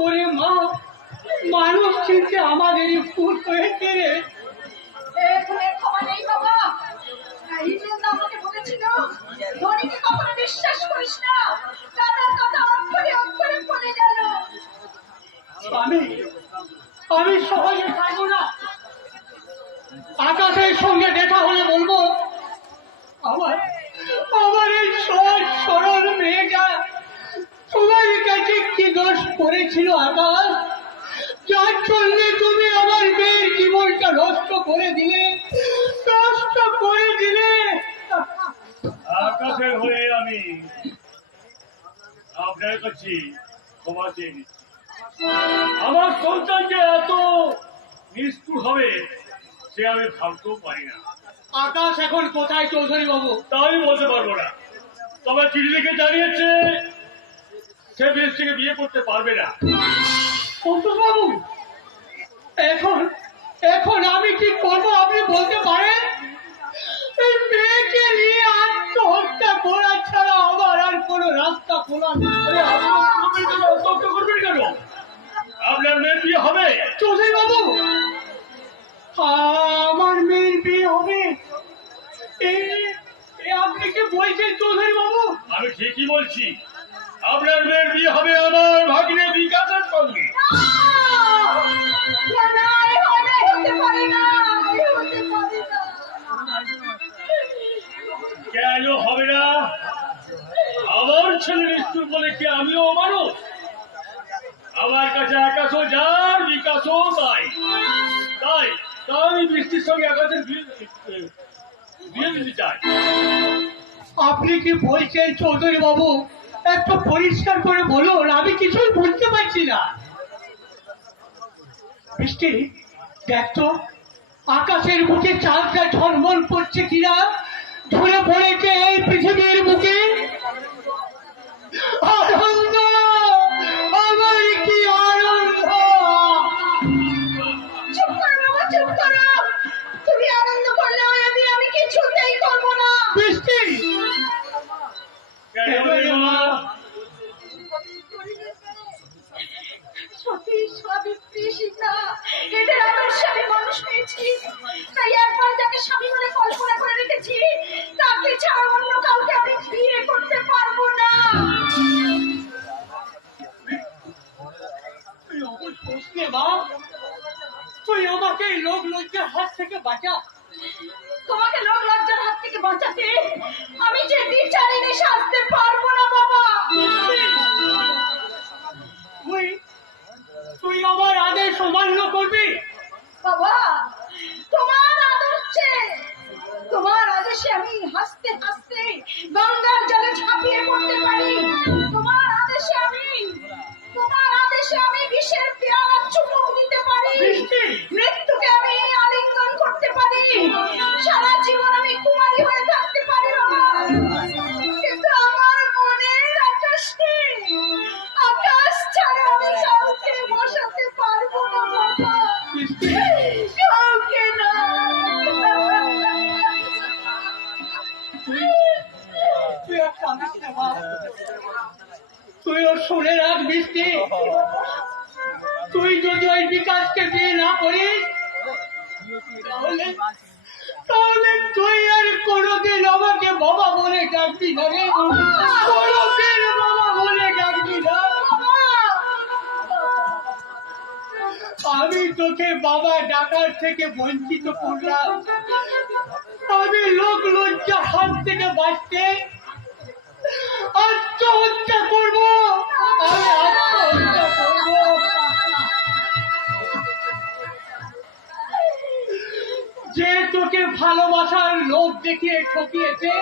ওরে মা, মানুষ চিনতে আমাদের ভুল হয়েছে রে। এখানে ক্ষমা নেই বাবা। এই জন্য আমাকে বলেছিল ধনীকে কখনো বিশ্বাস করিস না। দাদার কথা অক্ষরে অক্ষরে বলে গেল। আমি সহজে পারবো না। আকাশের সঙ্গে দেখা হলে বলবো আমার এই সহজ সরল মেয়েটা তোমার কাছে কি দোষ করেছিল আকাশ, যার জন্য তুমি আমার মেয়ের জীবনটা নষ্ট করে দিলে, নষ্ট করে দিলে। আকাশের হয়ে আমি আপনার করছি ক্ষমা চেয়ে নিচ্ছি। আমার সন্তান যে এত নিষ্ঠুর হবে সে আমি ভাবতেও পারি না। আকাশ এখন কোথায় চৌধুরী বাবু? তা আমি বলতে পারবো না, তবে চিঠি লিখে জানিয়েছে সে বৃষ্টিকে বিয়ে করতে পারবে না। অন্তর বাবু, এখন এখন আমি কি করবো আপনি বলতে পারেন? এই মেয়েকে নিয়ে আত্মহত্যা করা ছাড়া আমার আর কোনো রাস্তা খোলা নেই। আরে আপনি আত্মহত্যা করবেন কেন? আপনার মেয়ের বিয়ে হবে। চৌধুরী বাবু, আমার মেয়ের বিয়ে হবে? আপনি কি বলছেন চৌধুরী বাবু? আমি ঠিকই বলছি, আপনার মেয়ের বিয়ে হবে আমার ভাগ্নে বিকাশের সঙ্গে। কেন হবে না? আমার ছেলের স্কুল বলে কি আমিও মানুষ? আমার কাছে আকাশও যার বিকাশও তাই তাই তাই আমি বৃষ্টির সঙ্গে আকাশের বিয়ে দিতে চাই। আপনি কি বলছেন চৌধুরী বাবু? একটু পরিষ্কার করে বলুন, আমি কিছুই বুঝতে পারছি না। বৃষ্টি, দেখতো আকাশের বুকে চাঁদটা ঝলমল করছে কিনা, ধরে পড়েছে এই পৃথিবীর বুকে। আনন্দ, আমার কি আনন্দ! চুপ করো বাবা, চুপ করো। তুমি আনন্দ করলে আমি কিছুতেই করবো না। বৃষ্টি, কেন রে মা? সতী, সাবিত্রী, সীতা এদের আদর্শে আমি মানুষ হয়েছি, তাই একবার যাকে স্বামী বলে কল্পনা করে রেখেছি তাকে ছাড়া অন্য কাউকে আমি বিয়ে করতে পারবো না। তুই অবুঝ হোস নে মা, তুই আমাকে এই লোক লজ্জার হাত থেকে বাঁচা। তোমাকে লোক লজ্জার হাত থেকে বাঁচাতে আমি যে বিচারিণী সাজতে পারবো না বাবা। তুই তুই আমার আদেশ অমান্য করবি? বাবা, তোমার আদেশে আমি হাসতে হাসতে গঙ্গার জলে ঝাঁপিয়ে পড়তে পারি। তোমার আদেশে আমি বিষের পেয়ালা চুমুক দিতে পারি। মৃত্যুকে আমি আলিঙ্গন করতে পারি। সারা জীবন আমি কুমারী হয়ে থাকতে পারি বাবা। কিন্তু আমার মনের আকাশকে, আকাশ ছাড়া আমি কাউকে বসাতে পারবো না বাবা, কাউকে না। তুই আর কাঁদিস না মা, তুইও শুনে রাখ বৃষ্টি, তুই যদি ওই বিকাশকে বিয়ে না করিস তাহলে তাহলে তুই আর কোনোদিন আমাকে বাবা বলে ডাকবি না রে, কোনোদিন বাবা বলে ডাকবি না। আমি তোকে বাবা ডাকার থেকে বঞ্চিত করলাম, আমি লোক লজ্জার হাত থেকে বাঁচতে আত্মহত্যা করবো, আমি আত্মহত্যা করবো। যে তোকে ভালোবাসার লোভ দেখিয়ে ঠকিয়েছে,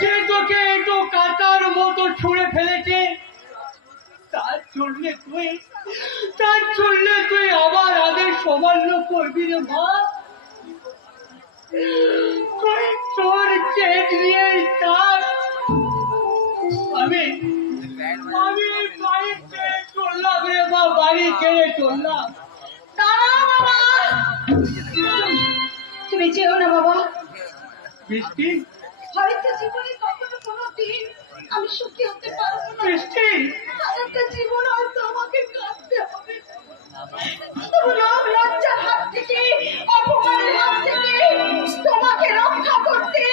যে তোকে একটু কাটার মতো ছুঁড়ে ফেলেছে, তার জন্য তুই আমার আদেশ অমান্য করবি রে মা? তুই তোর চেট নিয়েই থাক, আমি বাড়ি ছেড়ে চললাম রে মা, বাড়ি ছেড়ে চললাম। দাঁড়াও বাবা, তুমি যেও না বাবা। বৃষ্টি, হয়তো জীবনে কখনো কোনোদিন আমি সুখী হতে পারবো না। বৃষ্টি, একটা জীবন হয়তো আমাকে কাটতে হবে। তবু লোক লজ্জার হাত থেকে, অপমানের হাত থেকে তোমাকে রক্ষা করতে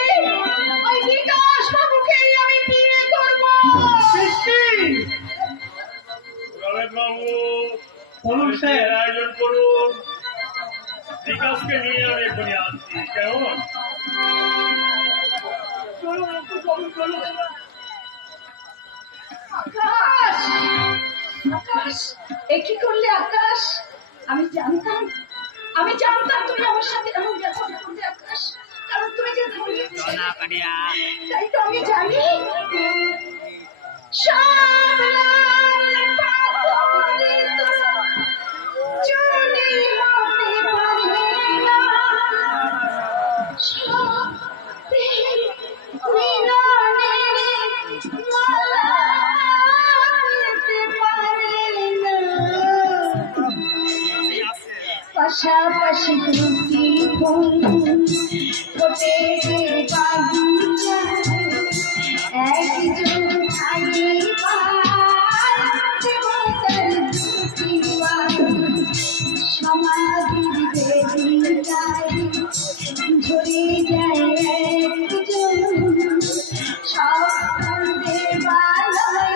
ওই বিকাশ বাবুকেই আমি বিয়ে করবো। বৃষ্টি, রমেশ বাবু, বলুন স্যার। আয়োজন করুন, বিকাশকে নিয়ে আমি এখনই আসছি। কেমন? চলো চলো চলো। আকাশ, আকাশ, এ কি করলে আকাশ? আমি জানতাম তুমি আমার সাথে এমন ব্যবহার করবে আকাশ, কারণ তুমি যে ধনী, তাই তো আমি জানি। সব পাশাপাশি দুটি ফুল ফোটে বাগিচা একজন দেবতার দুটি সমাধির বেদিকায় ঝরে যায় একজন সব দেবালয়ে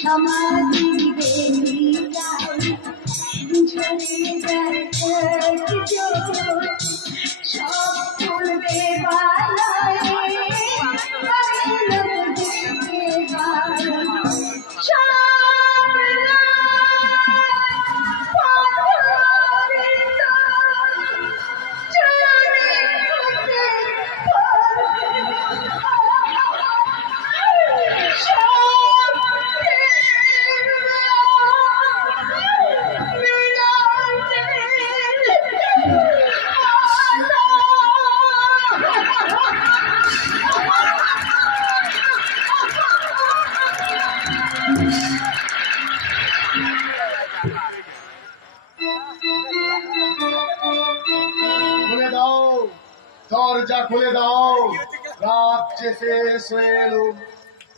সমাধি বেদিকায় ঝরে যায় একজন সব ফুল দেবালয়ে খুলে দাও, দরজা খুলে দাও, রাত যে শেষ হয়ে এলো।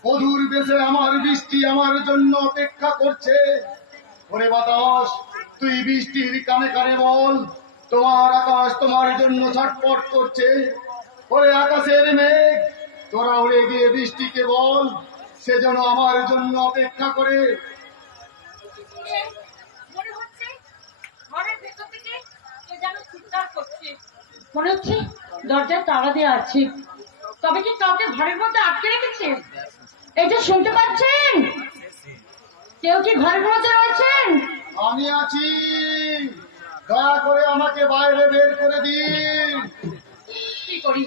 মধুর দেশে আমার বৃষ্টি আমার জন্য অপেক্ষা করছে। ওরে বাতাস, তুই বৃষ্টির কানে কানে বল, তোমার আকাশ তোমার জন্য ছটফট করছে। ওরে আকাশের মেঘ, তোরা উড়ে গিয়ে বৃষ্টিকে বল, সে যেন আমার জন্য অপেক্ষা করে। মনে হচ্ছে ঘরের ভেতর থেকে কে যেন চিৎকার করছে। মনে হচ্ছে দরজায় তালা দেওয়া আছে, তবে কি কাউকে ঘরের মধ্যে আটকে রেখেছে? এই যে শুনতে পাচ্ছেন, কেউ কি ঘরের মধ্যে রয়েছেন? আমি আছি, দয়া করে আমাকে বাইরে বের করে দিন। কি করি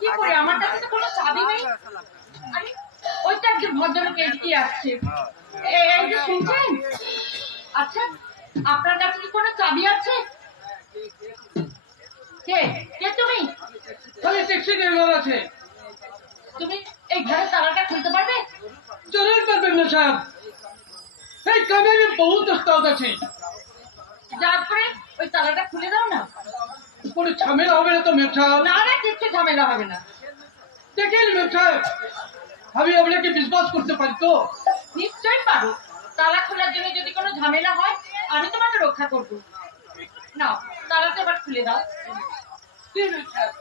কি করি, আমার কাছে তো কোনো চাবি নেই। আরে ওইটা একজন ভদ্রলোক এগিয়ে আসছে, এই যে শুনছেন। আচ্ছা, আপনার কাছে কি কোনো চাবি আছে? কে কে তুমি? খালি ট্যাক্সি ড্রাইভার আছে। তুমি এই ঘরের তালাটা খুলতে পারবে? জরুর পারবেন না সাহেব, এই কামে আমি বহুত উস্তাদ আছি। যার করে ওই তালাটা খুলে দাও না। কোনো ঝামেলা হবে না তো মেম সাহেব? না না, কিচ্ছু ঝামেলা হবে না। দেখেন মেম সাহেব, আমি আপনাকে বিশ্বাস করতে পারি তো? নিশ্চয়ই পারো। তালা খোলার জন্য যদি কোনো ঝামেলা হয়, আমি তোমাকে রক্ষা করবো। নাও, তালাটা এবার খুলে দাও। জি মেম সাহেব।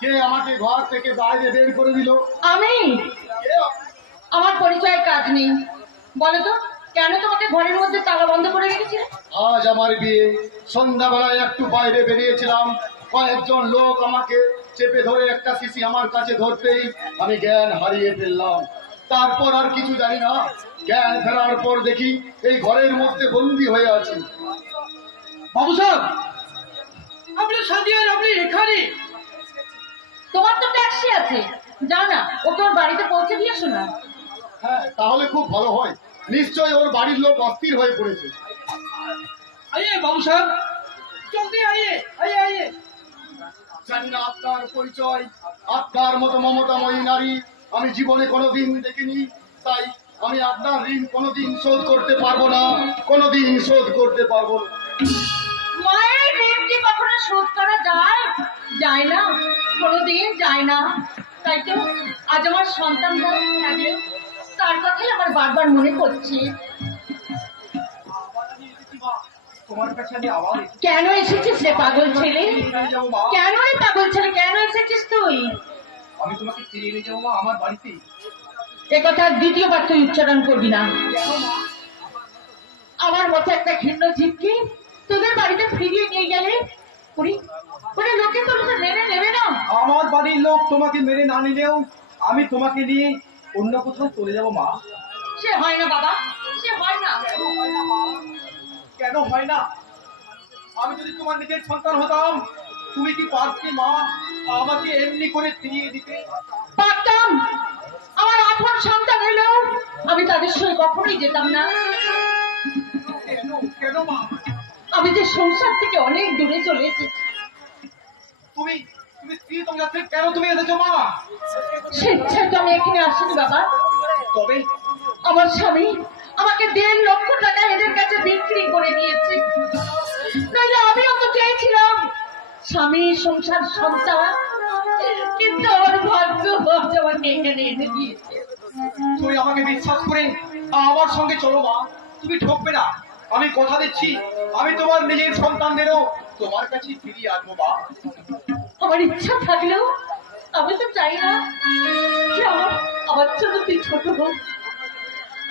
কে আমাকে ঘর থেকে বাইরে বের করে দিল? আমি? আমার পরিচয়ের কাজ নেই। বলো তো, কেন তোমাকে ঘরের মধ্যে তালা বন্ধ করে রেখেছিলে? আজ আমার বিয়ে, সন্ধ্যাবেলায় একটু বাইরে বেরিয়েছিলাম, কয়েকজন লোক আমাকে চেপে ধরে একটা শিশি আমার কাছে ধরতেই আমি জ্ঞান হারিয়ে ফেললাম। তারপর আর কিছু জানি না। জ্ঞান ফেরার পর দেখি এই ঘরের মধ্যে বন্দি হয়ে আছি। বাবু সাহেব, আপনি সাদিয়ার, আপনি এখানে? তোমার তো ট্যাক্সি আছে, যাও না, ওকে ওর বাড়িতে পৌঁছে দিয়ে আসো না। হ্যাঁ, তাহলে খুব ভালো হয়। নিশ্চয়ই ওর বাড়ির লোক অস্থির হয়ে পড়েছে। আইয়ে বাবু সাহেব, জলদি আইয়ে, আইয়ে আইয়ে। জানি না আপনার পরিচয়, আপনার মতো মমতাময়ী নারী আমি জীবনে কোনোদিন দেখিনি। তাই আমি আপনার ঋণ কোনোদিন শোধ করতে পারবো না, কোনোদিন শোধ করতে পারবো না। মায়ের ঋণ কি কখনো শোধ করা যায়? যায় না, কোনোদিন যায় না। তাই তো আজ আমার সন্তান থাকে, তার কথাই আমার বারবার মনে পড়ছে। তোমার কাছে আমি আবার কেন এসেছিস রে পাগল ছেলে? যাবো মা, কেন রে পাগল ছেলে, কেন এসেছিস তুই? আমি তোমাকে ফিরিয়ে নিয়ে যাবো মা আমার বাড়িতে। এ কথা দ্বিতীয়বার তুই উচ্চারণ করবি না। আমার মতো একটা ঘৃণ্য জীবকে তোদের বাড়িতে ফিরিয়ে নিয়ে গেলে উনি উনি লোকে তোমাকে মেনে নেবে না। আমার বাড়ির লোক তোমাকে মেনে না নিলেও আমি তোমাকে নিয়ে অন্য কোথাও চলে যাব মা। সে হয় না বাবা, সে হয় না। কেন হয় না? আমি যদি তোমার নিজের সন্তান হতাম, তুমি কি পারতে মা আমাকে এমনি করে ফিরিয়ে দিতে? পারতাম। আমার আপন সন্তান হলেও আমি তাদের সঙ্গে কখনোই যেতাম না। কেন কেন মা? আমি যে সংসার থেকে অনেক দূরে চলে এসেছি। তুমি তুমি স্ত্রী তোমার কাছে কেন তুমি এসেছো মা? স্বেচ্ছায় তো আমি এখানে আসিনি বাবা। তবে আমার স্বামী আমাকে 1.5 লক্ষ টাকা এদের কাছে বিক্রি করে দিয়েছে। নইলে আমিও তো চেয়েছিলাম স্বামী, সংসার, সন্তান, কিন্তু আমার ভাগ্য আমাকে এখানে এনে দিয়েছে। তুমি আমাকে বিশ্বাস করে আমার সঙ্গে চলো মা, তুমি ঠকবে না। আমি কথা দিচ্ছি আমি তোমার নিজের সন্তানদেরও তোমার কাছে ফিরিয়ে আনবো মা। আমার ইচ্ছা থাকলেও আমি তো চাই না যে আমার জন্য তুই ছোট হোক।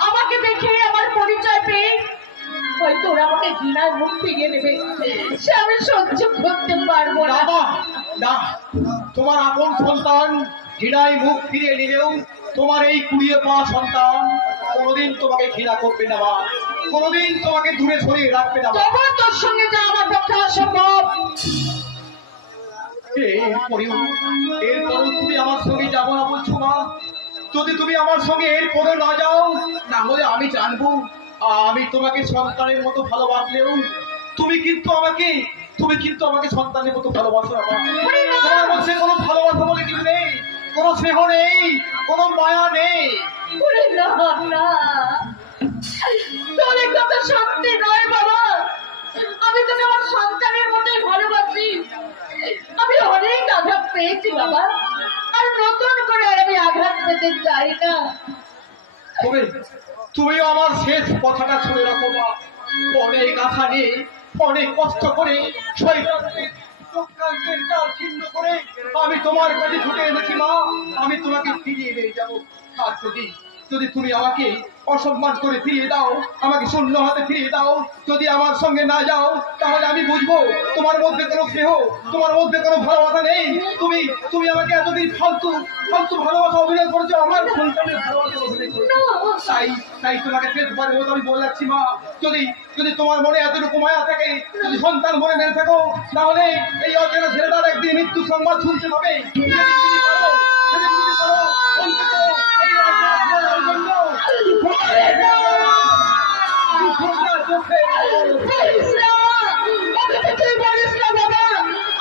আমাকে দেখে, আমার পরিচয় পেয়ে হয়তো ওরা আমাকে ঘৃণার মুখ ফিরিয়ে নেবে, সে আমি সহ্য করতে পারবো না। না না, তোমার আপন সন্তান ঘৃণায় মুখ ফিরিয়ে নিলেও তোমার এই কুড়িয়ে পাওয়া সন্তান কোনোদিন তোমাকে ঘৃণা করবে না মা, কোনোদিন তোমাকে দূরে সরিয়ে রাখবে না মা। তখন তোর সঙ্গে যা আমার পক্ষে অসম্ভব। এরপরেও তুমি আমার সঙ্গে যাবো না বলছো মা? যদি তুমি আমার সঙ্গে এরপরে না যাও, তাহলে আমি জানবো আমি তোমাকে সন্তানের মতো ভালোবাসলেও তুমি কিন্তু আমাকে সন্তানের মতো ভালোবাসো না মা। তোমার মধ্যে কোনো ভালোবাসা বলে কিছু নেই, কোনো স্নেহ নেই, কোনো মায়া নেই। ওরে না না, তোর কত সত্যি নয় বাবা। আমি তোকে আমার সন্তানের মতোই ভালোবাসি। আমি অনেক আঘাত পেয়েছি বাবা, আর নতুন করে আর আমি আঘাত পেতে চাই না। তুমি আমার শেষ কথাটা শুনে রাখো মা। অনেক আশা নিয়ে, অনেক কষ্ট করে, শয়তানের চক্রান্তের জাল ছিন্ন করে আমি তোমার কাছে ছুটে এনেছি মা। আমি তোমাকে ফিরিয়ে নিয়ে যাবো। আর যদি তুমি আমাকে অসম্মান করে ফিরিয়ে দাও, আমাকে শূন্য হাতে ফিরিয়ে দাও, যদি আমার সঙ্গে না যাও, তাহলে আমি বুঝবো তোমার মধ্যে কোনো স্নেহ, তোমার মধ্যে কোনো ভালোবাসা নেই। তুমি আমাকে এতদিন ফালতু ভালোবাসা অভিনয় করেছো, আমার সন্তানের ভালোবাসা অভিনয় করেছো। তাই তোমাকে শেষবারের মতো আমি বলে যাচ্ছি মা, যদি তোমার মনে এতটুকু মায়া থাকে, যদি সন্তান মনে মেনে থাকো, তাহলে এই অচেনা ছেলেটার একদিন মৃত্যু সংবাদ শুনতে হবে।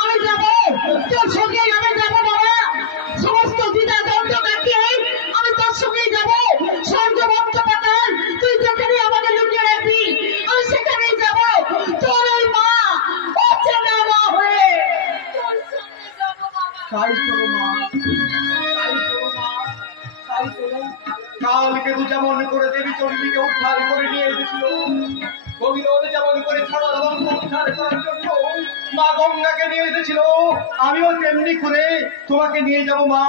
আমি যাবো তোর সঙ্গে, আমি যাবো বাবা। সমস্ত দ্বিধা দ্বন্দ্ব কাটিয়ে আমি তোর সঙ্গেই যাবো। স্বর্গবন্ত পাতাল তুই যেখানে আমাকে লুকিয়ে রাখবি, আমি সেখানেই যাবো। তোর ওই মা অচেনা মা হয়ে তোর সঙ্গে যাবো বাবা। তাই চলো মা, তাই চলো। কালকে তো যেমন করে দেবী চণ্ডীকে উদ্ধার করে নিয়ে এসেছিল, ভগীরথ যেমন করে ছাড়া উদ্ধার করার জন্য মা গঙ্গাকে নিয়ে এসেছিল, আমিও তেমনি করে তোমাকে নিয়ে যাব মা।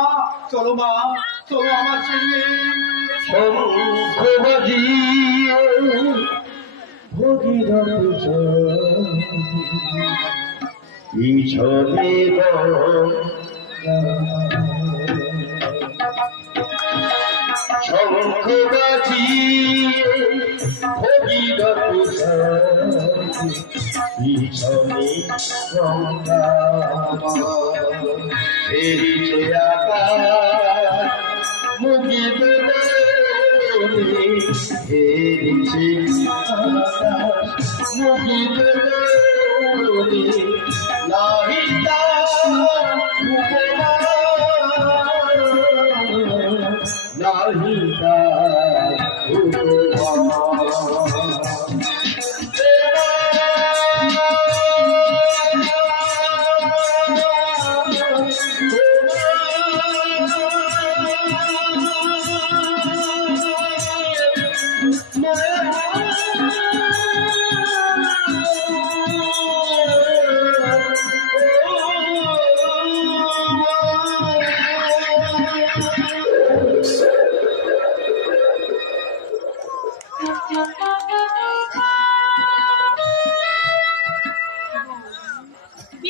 চলো মা, চলো আমার সঙ্গে।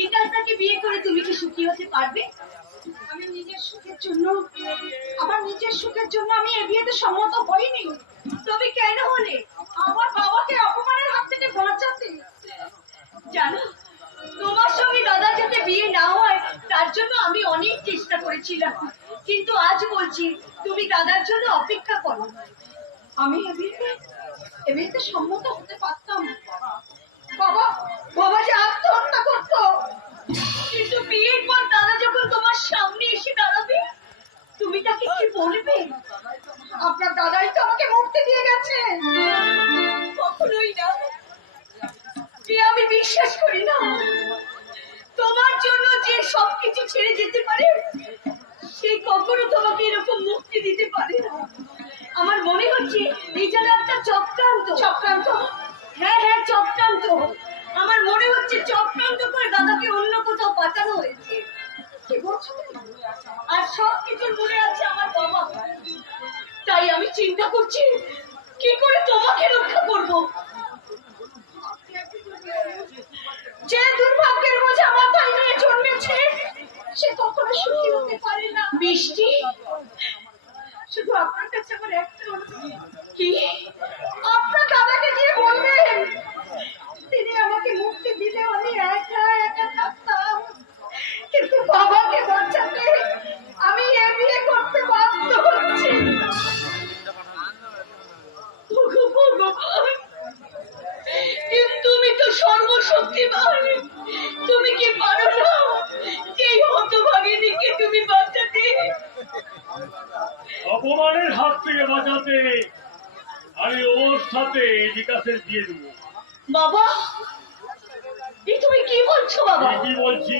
বিকাশটাকে বিয়ে করে তুমি কি সুখী হতে পারবে? আমি নিজের সুখের জন্য, আমার নিজের সুখের জন্য আমি এ বিয়েতে সম্মত হইনি। তবে কেন হলে? আমার বাবাকে অপমানের হাত থেকে বাঁচাতে। জানো, তোমার সঙ্গে দাদার যাতে বিয়ে না হয় তার জন্য আমি অনেক চেষ্টা করেছিলাম, কিন্তু আজ বলছি তুমি দাদার জন্য অপেক্ষা করো। আমি এ বিয়েতে সম্মত হতে পারতাম। বাবা বাবা যে আত্মহত্যা করতো, কিন্তু বিয়ের পর দাদা যখন তোমার সামনে এসে দাঁড়াবে তুমি তাকে কি বলবে? আপনার দাদাই তো আমাকে মরতে দিয়ে গেছে। কখনোই না, আমি বিশ্বাস করি না। তোমার জন্য যে সবকিছু ছেড়ে যেতে পারে সে কখনো তোমাকে এরকম মুক্তি দিতে পারে না। আমার মনে হচ্ছে এই যেন একটা চক্রান্ত। চক্রান্ত? হ্যাঁ হ্যাঁ, চক্রান্ত। আমার মনে হচ্ছে চক্রান্ত করে দাদাকে অন্য কোথাও পাঠানো হয়েছে। কি বলছো? আর সবকিছুর মনে আছে আমার বাবা। তাই আমি চিন্তা করছি কি করে তোমাকে রক্ষা করব। যে দুর্ভাগ্যের বোঝা মাথায় নিয়ে জন্মেছে সে কখনো সুখী হতে পারে না। বৃষ্টি, শুধু আপনার কাছে আমার একটা অনুরোধ। কি? আপনার দাদাকে দিয়ে বলবেন তিনি আমাকে মুক্তি দিলে আমি একা একা থাকতাম, কিন্তু বাবাকে বাঁচাতে আমি এ বিয়ে করতে বাধ্য হচ্ছি। কিন্তু তুমি তো সর্বশক্তিমান, তুমি কি পারো না এই হতভাগিনীকে তুমি বাঁচাতে? অপমানের হাত থেকে বাঁচাতে আমি ওর সাথে বিকাশের দিয়ে দেবো। বাবা, তুমি কি বলছো বাবা? কি বলছি?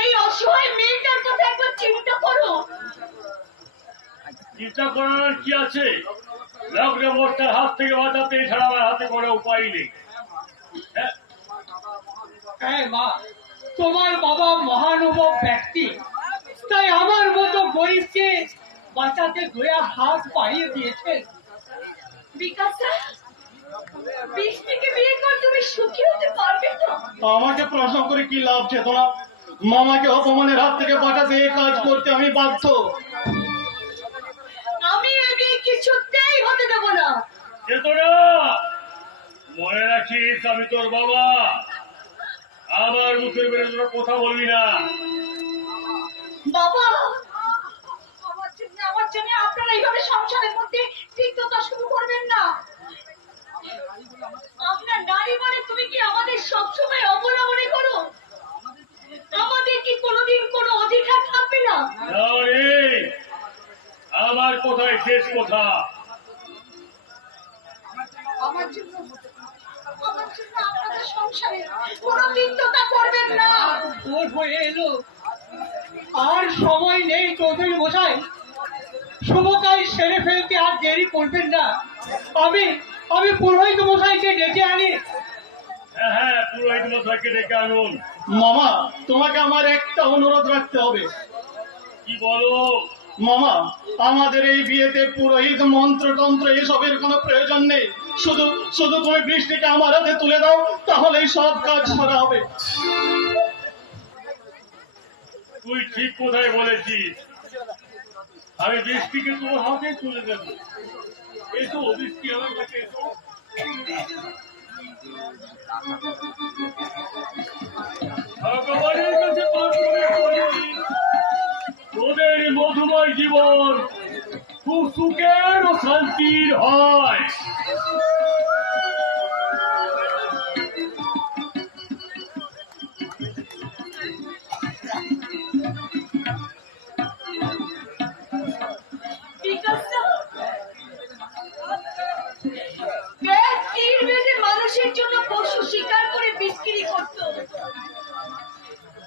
এই অসহায় মেয়েটার কথা একবার চিন্তা করো। চিন্তা করার কি আছে? লগ্ন অবস্থার হাত থেকে বাঁচাতে এছাড়া আমার হাতে কোনো উপায় নেই। হ্যাঁ, হ্যাঁ মা, তোমার বাবা মহানুভব ব্যক্তি, তাই আমার মতো গরিবকে বাঁচাতে দয়া হাত বাড়িয়ে দিয়েছেন। বিকাশ, বৃষ্টিকে বিয়ে করে তুমি সুখী হতে পারবে তো? আমাকে প্রশ্ন করে কি লাভ চেতনা? মামাকে অপমানের হাত থেকে বাঁচাতে এই কাজ করতে আমি বাধ্য। আমি এ বিয়ে কিছুতেই হতে দেব না। চেতনা, মনে রাখিস আমি তোর বাবা। আমার মুখের বেরোনোর কথা বলবি না। বাবা, আমার জন্য আপনারা এইভাবে সংসারের মধ্যে তিক্ততা শুরু করবেন না। আপনার নারী মানে তুমি কি আমাদের সবসময় অবলা মনে করো? আমাদের কি কোনোদিন কোনো অধিকার থাকবে না? না রে, আমার কথাই শেষ কথা। আমার জন্য আপনাদের সংসারে কোনো তিক্ততা করবেন না। ভোর হয়ে এলো, আর সময় নেই চৌধুরী মশাই। শুভ কাজ সেরে ফেলতে আর দেরি করবেন না। আমি পুরোহিত মশাইকে ডেকে আনি। হ্যাঁ হ্যাঁ, পুরোহিত মশাইকে ডেকে আনুন। মামা, তোমাকে আমার একটা অনুরোধ রাখতে হবে। কি বলো? মামা, আমাদের এই বিয়েতে পুরোহিত মন্ত্রতন্ত্র এসবের কোনো প্রয়োজন নেই। শুধু শুধু তুমি বৃষ্টিকে আমার হাতে তুলে দাও, তাহলেই সব কাজ সারা হবে। তুই ঠিক কোথায় বলেছিস। আমি বৃষ্টিকে তোর হাতে তুলে দেব। এসো বৃষ্টি, আমার কাছে এসো। ভগবানের কাছে প্রার্থনা করি তোদের মধুময় জীবন খুব সুখের ও শান্তির হয়। মানুষের জন্য পশু শিকার করে বিক্রি করত,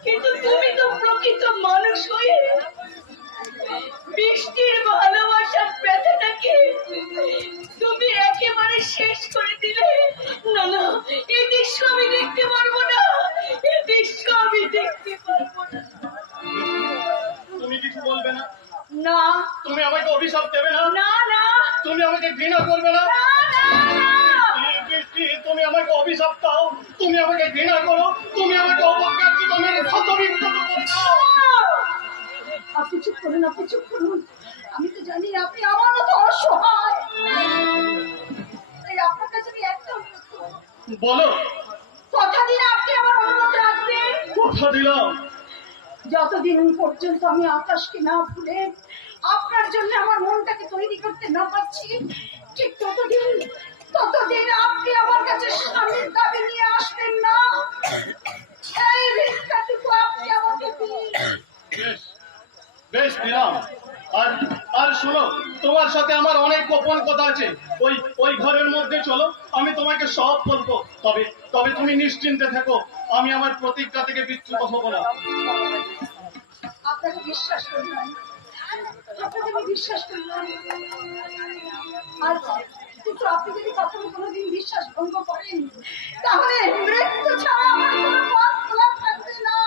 কিন্তু তুমি তো প্রকৃত মানুষ হয়ে বৃষ্টির ভালোবাসার ব্যথাটাকে তুমি একেবারে শেষ করে দিলে। না না, এই দৃশ্য আমি দেখতে পারবো না, এই দৃশ্য আমি দেখতে পারবো না। তুমি কিছু বলবে না? না। তুমি আমাকে অভিশাপ দেবে না? না না। তুমি আমাকে ঘৃণা করবে না? না না। বৃষ্টি, তুমি আমাকে অভিশাপ দাও। দাও, তুমি আমাকে ঘৃণা করো, তুমি আমাকে অবজ্ঞা মেরে ক্ষতবিক্ষত করে দাও। আপনি চুপ করুন, আপনি চুপ করুন। আমি তো জানি আপনি আমার মতো অসহায়। তাই আপনার কাছে আমি একটা অনুরোধ করব। বলো। কথা দিন আপনি আমার অনুরোধ রাখবেন। কথা দিলাম। যতদিন পর্যন্ত আমি আকাশকে না ভুলে আপনার জন্য আমার মনটাকে তৈরি করতে না পারছি, ঠিক ততদিন আপনি আমার কাছে স্বামীর দাবি নিয়ে আসবেন না। এই ভিক্ষাটুকু আপনি আমাকে দিন। বেশ বেশ দিলাম। আর আর শোনো, তোমার সাথে আমার অনেক গোপন কথা আছে। ওই ঘরের মধ্যে চলো, আমি তোমাকে সব বলবো। তবে তবে তুমি নিশ্চিন্তে থাকো, আমি আমার প্রতিজ্ঞা থেকে বিচ্যুত হব না। আপনাকে বিশ্বাস করলাম, আপনাকে আমি বিশ্বাস করলাম। আচ্ছা, কিন্তু আপনি যদি কখনো কোনোদিন বিশ্বাস ভঙ্গ করেন, তাহলে মৃত্যু ছাড়া আমার কোনো পথ খোলা থাকবে না,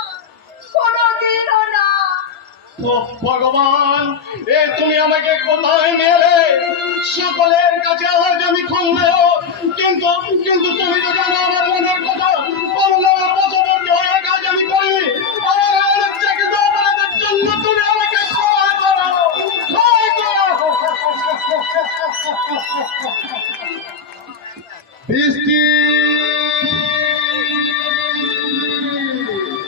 কোনোদিনও না। ও ভগবান, এ তুমি আমাকে কোথায় নিলে? সকলের কাছে আজ আমি খুললেও, কিন্তু কিন্তু তুমি তো জানো আমার মনের কথা। আমার বশবর্তী হয়ে কাজ আমি করি। আমার অনেক চাকরি অপরাধের জন্য তুমি আমাকে ক্ষমা করো, ক্ষমা করো। বৃষ্টি